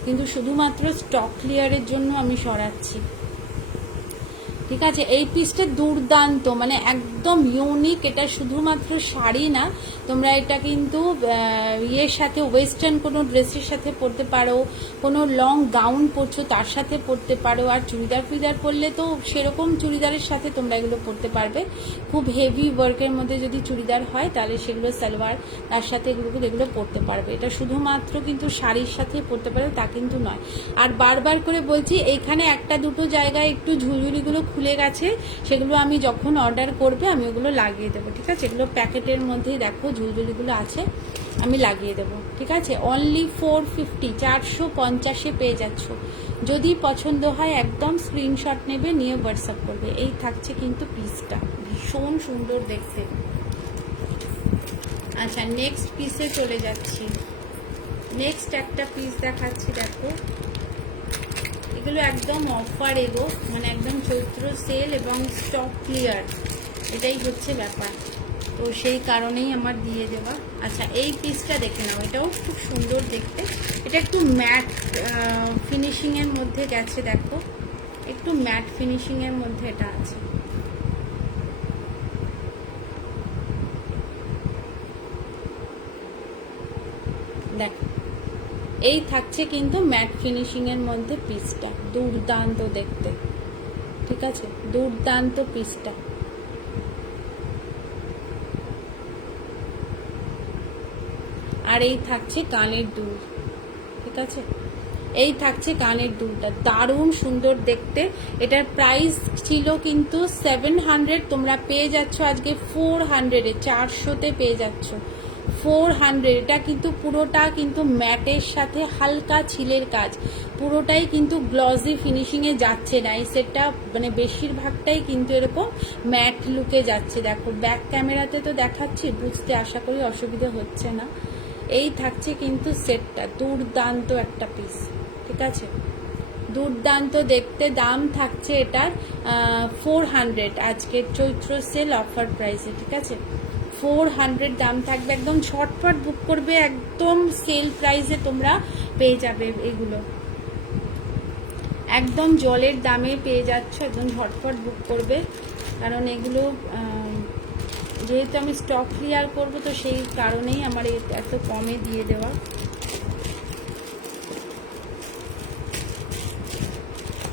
কিন্তু শুধুমাত্র স্টক ক্লিয়ারের জন্য আমি সরাচ্ছি, ঠিক আছে। এই পিসটা দুর্দান্ত, মানে একদম ইউনিক। এটা শুধুমাত্র শাড়ি না, তোমরা এটা কিন্তু ইয়ের সাথে, ওয়েস্টার্ন কোনো ড্রেসের সাথে পরতে পারো, কোনো লং গাউন পরছো তার সাথে পরতে পারো, আর চুড়িদার ফুড়িদার পরলে তো সেরকম চুড়িদারের সাথে তোমরা এগুলো পরতে পারবে। খুব হেভি ওয়ার্কের মধ্যে যদি চুড়িদার হয়, তাহলে সেগুলো সালোয়ার তার সাথে এগুলো পরতে পারবে। এটা শুধুমাত্র কিন্তু শাড়ির সাথে পরতে পারবে তা কিন্তু নয়। আর বারবার করে বলছি, এইখানে একটা দুটো জায়গায় একটু ঝুলঝুলিগুলো খুলে গেছে, সেগুলো আমি যখন অর্ডার করবে আমি ওগুলো লাগিয়ে দেবো, ঠিক আছে। এগুলো প্যাকেটের মধ্যেই দেখো ঝুলঝুলিগুলো আছে, আমি লাগিয়ে দেবো, ঠিক আছে। অনলি 450, 450-এ পেয়ে যাচ্ছ। যদি পছন্দ হয় একদম স্ক্রিনশট নেবে, নিয়ে হোয়াটসঅ্যাপ করবে। এই থাকছে কিন্তু পিসটা, ভীষণ সুন্দর দেখতে। আচ্ছা নেক্সট পিসে চলে যাচ্ছি। নেক্সট একটা পিস দেখাচ্ছি, দেখো এগুলো একদম অফার এগো, মানে একদম চৈত্র সেল এবং স্টক ক্লিয়ার, এটাই হচ্ছে ব্যাপার, তো সেই কারণেই আমার দিয়ে দেওয়া। আচ্ছা এই পিসটা দেখে নাও, এটাও খুব সুন্দর দেখতে। এটা একটু ম্যাট ফিনিশিংয়ের মধ্যে গেছে, দেখো একটু ম্যাট ফিনিশিংয়ের মধ্যে এটা আছে। দেখো এই থাকছে কিন্তু ম্যাট ফিনিশিংয়ের মধ্যে পিসটা, দুর্দান্ত দেখতে, ঠিক আছে, দুর্দান্ত পিসটা। আর এই থাকছে কানের দুল, ঠিক আছে, এই থাকছে কানের দুলটা, দারুণ সুন্দর দেখতে। এটার প্রাইস ছিল কিন্তু 700, তোমরা পেয়ে যাচ্ছ আজকে 400-এ, 400-তে পেয়ে যাচ্ছ। 400, এটা কিন্তু পুরোটা কিন্তু ম্যাটের সাথে হালকা ছিলের কাজ, পুরোটাই কিন্তু গ্লসি ফিনিশিংয়ে যাচ্ছে না। এই সেটটা মানে বেশিরভাগটাই কিন্তু এরকম ম্যাট লুকে যাচ্ছে। দেখো ব্যাক ক্যামেরাতে তো দেখাচ্ছি, বুঝতে আশা করি অসুবিধা হচ্ছে না। এই থাকছে কিন্তু সেটটা, দুর্দান্ত একটা পিস, ঠিক আছে, দুর্দান্ত দেখতে। দাম থাকছে এটার 400 আজকের চৈত্র সেল অফার প্রাইসে, ঠিক আছে, 400 দাম থাকবে। একদম ঝটপট বুক করবে, একদম সেল প্রাইসে তোমরা পেয়ে যাবে এগুলো, একদম জলের দামে পেয়ে যাচ্ছ, একদম ঝটপট বুক করবে। কারণ এগুলো যেহেতু আমি স্টক ক্লিয়ার করবো, তো সেই কারণেই আমার এত কমে দিয়ে দেওয়া।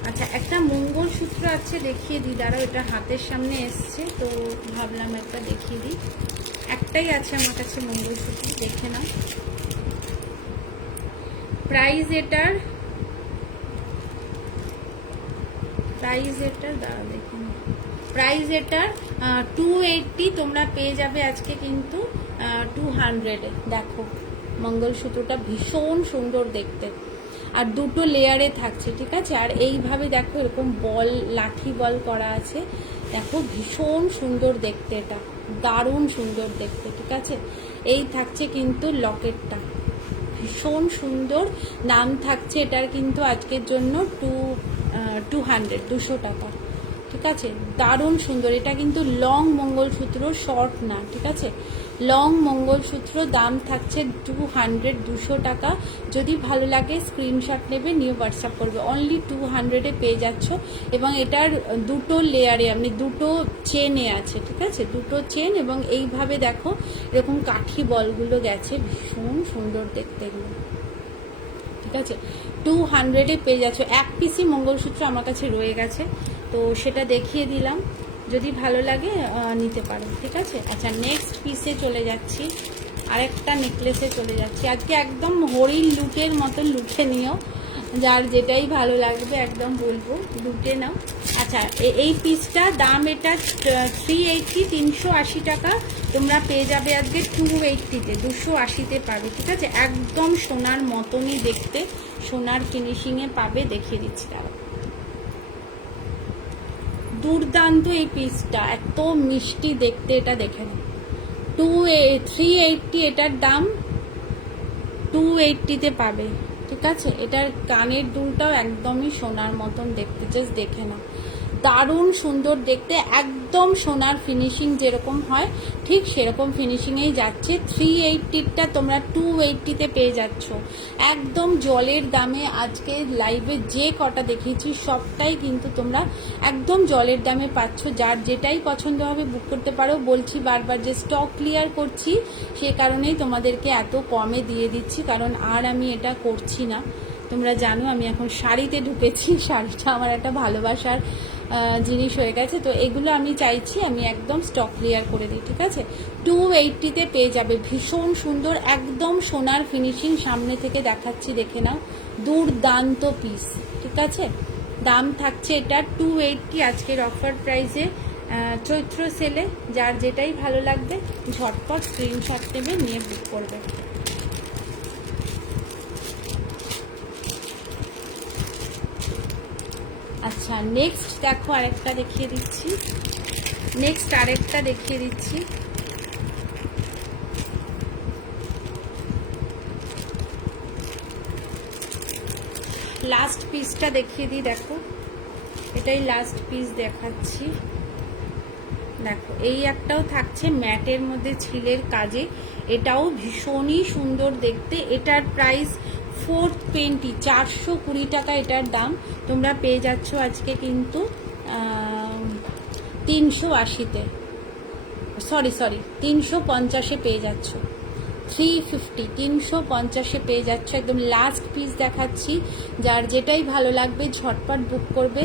আচ্ছা, একটা মঙ্গলসূত্র আছে, দেখিয়ে দিই, দাঁড়াও, এটা হাতের সামনে এসছে তো ভাবলাম একটা দেখিয়ে দিই। একটাই আছে আমার কাছে মঙ্গলসূত্র, দেখে নাও। প্রাইস এটার দাঁড়াও দেখে নাও, প্রাইস এটার 280, তোমরা পেয়ে যাবে আজকে কিন্তু 200-এ। দেখো মঙ্গলসূত্রটা ভীষণ সুন্দর দেখতে, আর দুটো লেয়ারে থাকছে, ঠিক আছে। আর এইভাবে দেখো এরকম বল, লাঠি বল করা আছে, দেখো ভীষণ সুন্দর দেখতে, এটা দারুণ সুন্দর দেখতে, ঠিক আছে। এই থাকছে কিন্তু লকেটটা, ভীষণ সুন্দর। দাম থাকছে এটার কিন্তু আজকের জন্য 200 টাকা, ঠিক আছে, দারুণ সুন্দর। এটা কিন্তু লং মঙ্গলসূত্র, শর্ট না, ঠিক আছে, লং মঙ্গলসূত্র। দাম থাকছে 200 টাকা। যদি ভালো লাগে স্ক্রিনশট নেবে, নিয়ে হোয়াটসঅ্যাপ করবে। অনলি 200-এ পেয়ে যাচ্ছ, এবং এটার দুটো লেয়ারে, আপনি দুটো চেনে আছে, ঠিক আছে, দুটো চেন, এবং এইভাবে দেখো এরকম কাঠি বলগুলো গেছে, ভীষণ সুন্দর দেখতে এগুলো, ঠিক আছে। 200-এ পেয়ে যাচ্ছ। এক পিসি মঙ্গলসূত্র আমার কাছে রয়ে গেছে, তো সেটা দেখিয়ে দিলাম, যদি ভালো লাগে নিতে পারো, ঠিক আছে। আচ্ছা, নেক্সট পিসে চলে যাচ্ছি, আরেকটা নেকলেসে চলে যাচ্ছি। আজকে একদম হরিণ লুটের মতো লুটে নিও, যার যেটাই ভালো লাগবে একদম বলবো, লুটে নাও। আচ্ছা, এই পিসটা দাম এটা 380, 380 টাকা, তোমরা পেয়ে যাবে আজকে 280-তে, 280-তে পাবে, ঠিক আছে। একদম সোনার মতনই দেখতে, সোনার ফিনিশিংয়ে পাবে, দেখিয়ে দিচ্ছি তারা। দুর্দান্ত এই পিসটা, এত মিষ্টি দেখতে, এটা দেখে নাও। 380 এটার দাম, 280-তে পাবে, ঠিক আছে। এটার কানের দুলটাও একদমই সোনার মতন দেখতে, জাস্ট দেখে নাও, দারুণ সুন্দর দেখতে, একদম সোনার ফিনিশিং যেরকম হয় ঠিক সেরকম ফিনিশিংয়েই যাচ্ছে। 380-টা তোমরা 280-তে পেয়ে যাচ্ছ, একদম জলের দামে। আজকে লাইভে যে কটা দেখিয়েছি সবটাই কিন্তু তোমরা একদম জলের দামে পাচ্ছ। যার যেটাই পছন্দ হবে বুক করতে পারো। বলছি বারবার যে স্টক ক্লিয়ার করছি, সে কারণেই তোমাদেরকে এত কমে দিয়ে দিচ্ছি, কারণ আর আমি এটা করছি না। তোমরা জানো আমি এখন শাড়িতে ঢুকেছি, শাড়িটা আমার একটা ভালোবাসার জিনিস হয়ে গেছে, তো এগুলো আমি চাইছি আমি একদম স্টক ক্লিয়ার করে দিই, ঠিক আছে। 280-তে পেয়ে যাবে, ভীষণ সুন্দর, একদম সোনার ফিনিশিং, সামনে থেকে দেখাচ্ছি, দেখে নাও, দুর্দান্ত পিস, ঠিক আছে। দাম থাকছে এটা 280 আজকের অফার প্রাইসে, চৈত্র সেলে। যার যেটাই ভালো লাগবে ঝটপট স্ক্রিনশট নেবে, নিয়ে বুক করবে। আচ্ছা, নেক্সট দেখো আরেকটা দেখিয়ে দিচ্ছি, লাস্ট পিসটা দেখিয়ে দিই। দেখো এটাই লাস্ট পিস দেখাচ্ছি, দেখো এই একটাও থাকছে ম্যাটের মধ্যে ছিলের কাজে, এটাও ভীষণই সুন্দর দেখতে। এটার প্রাইস 420, 420 টাকা এটার দাম। তোমরা পেয়ে যাচ্ছ আজকে কিন্তু 380-তে, সরি 350-এ পেয়ে যাচ্ছ, 350, 350-এ পেয়ে যাচ্ছ। একদম লাস্ট পিস দেখাচ্ছি, যার যেটাই ভালো লাগবে ঝটপট বুক করবে।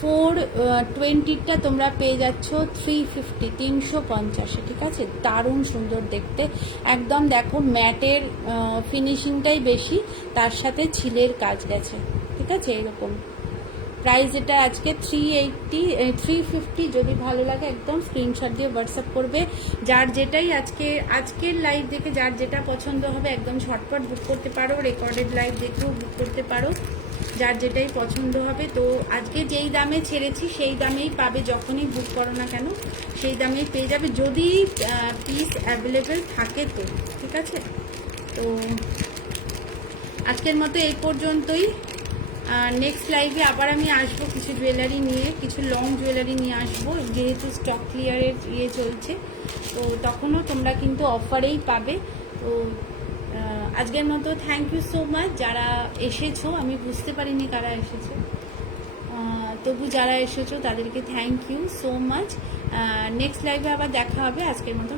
420-টা তোমরা পেয়ে যাচ্ছ 350, 350-এ, ঠিক আছে। দারুণ সুন্দর দেখতে, একদম দেখো ম্যাটের ফিনিশিংটাই বেশি, তার সাথে ছিলের কাজ গেছে, ঠিক আছে, এরকম প্রাইস এটা আজকে 350। যদি ভালো লাগে একদম স্ক্রিনশট দিয়ে হোয়াটসঅ্যাপ করবে। যার যেটাই আজকের লাইভ দেখে যার যেটা পছন্দ হবে একদম ঝটপট বুক করতে পারো, রেকর্ডেড লাইভ দেখেও বুক করতে পারো, যার যেটাই পছন্দ হবে। তো আজকে যেই দামে ছেড়েছি সেই দামেই পাবে, যখনই বুক করো না কেন সেই দামেই পেয়ে যাবে, যদি পিস অ্যাভেলেবেল থাকে তো, ঠিক আছে। তো আজকের মতো এই পর্যন্তই। নেক্সট লাইভে আবার আমি আসবো কিছু জুয়েলারি নিয়ে, কিছু লং জুয়েলারি নিয়ে আসবো, যেহেতু স্টক ক্লিয়ারের চলছে, তো তখনও তোমরা কিন্তু অফারেই পাবে। তো আজকের মতো থ্যাংক ইউ সো মাচ যারা এসেছো, আমি বুঝতে পারিনি কারা এসেছো, তবু যারা এসেছো তাদেরকে thank you so much. Next লাইভে আবার দেখা হবে। আজকের মতো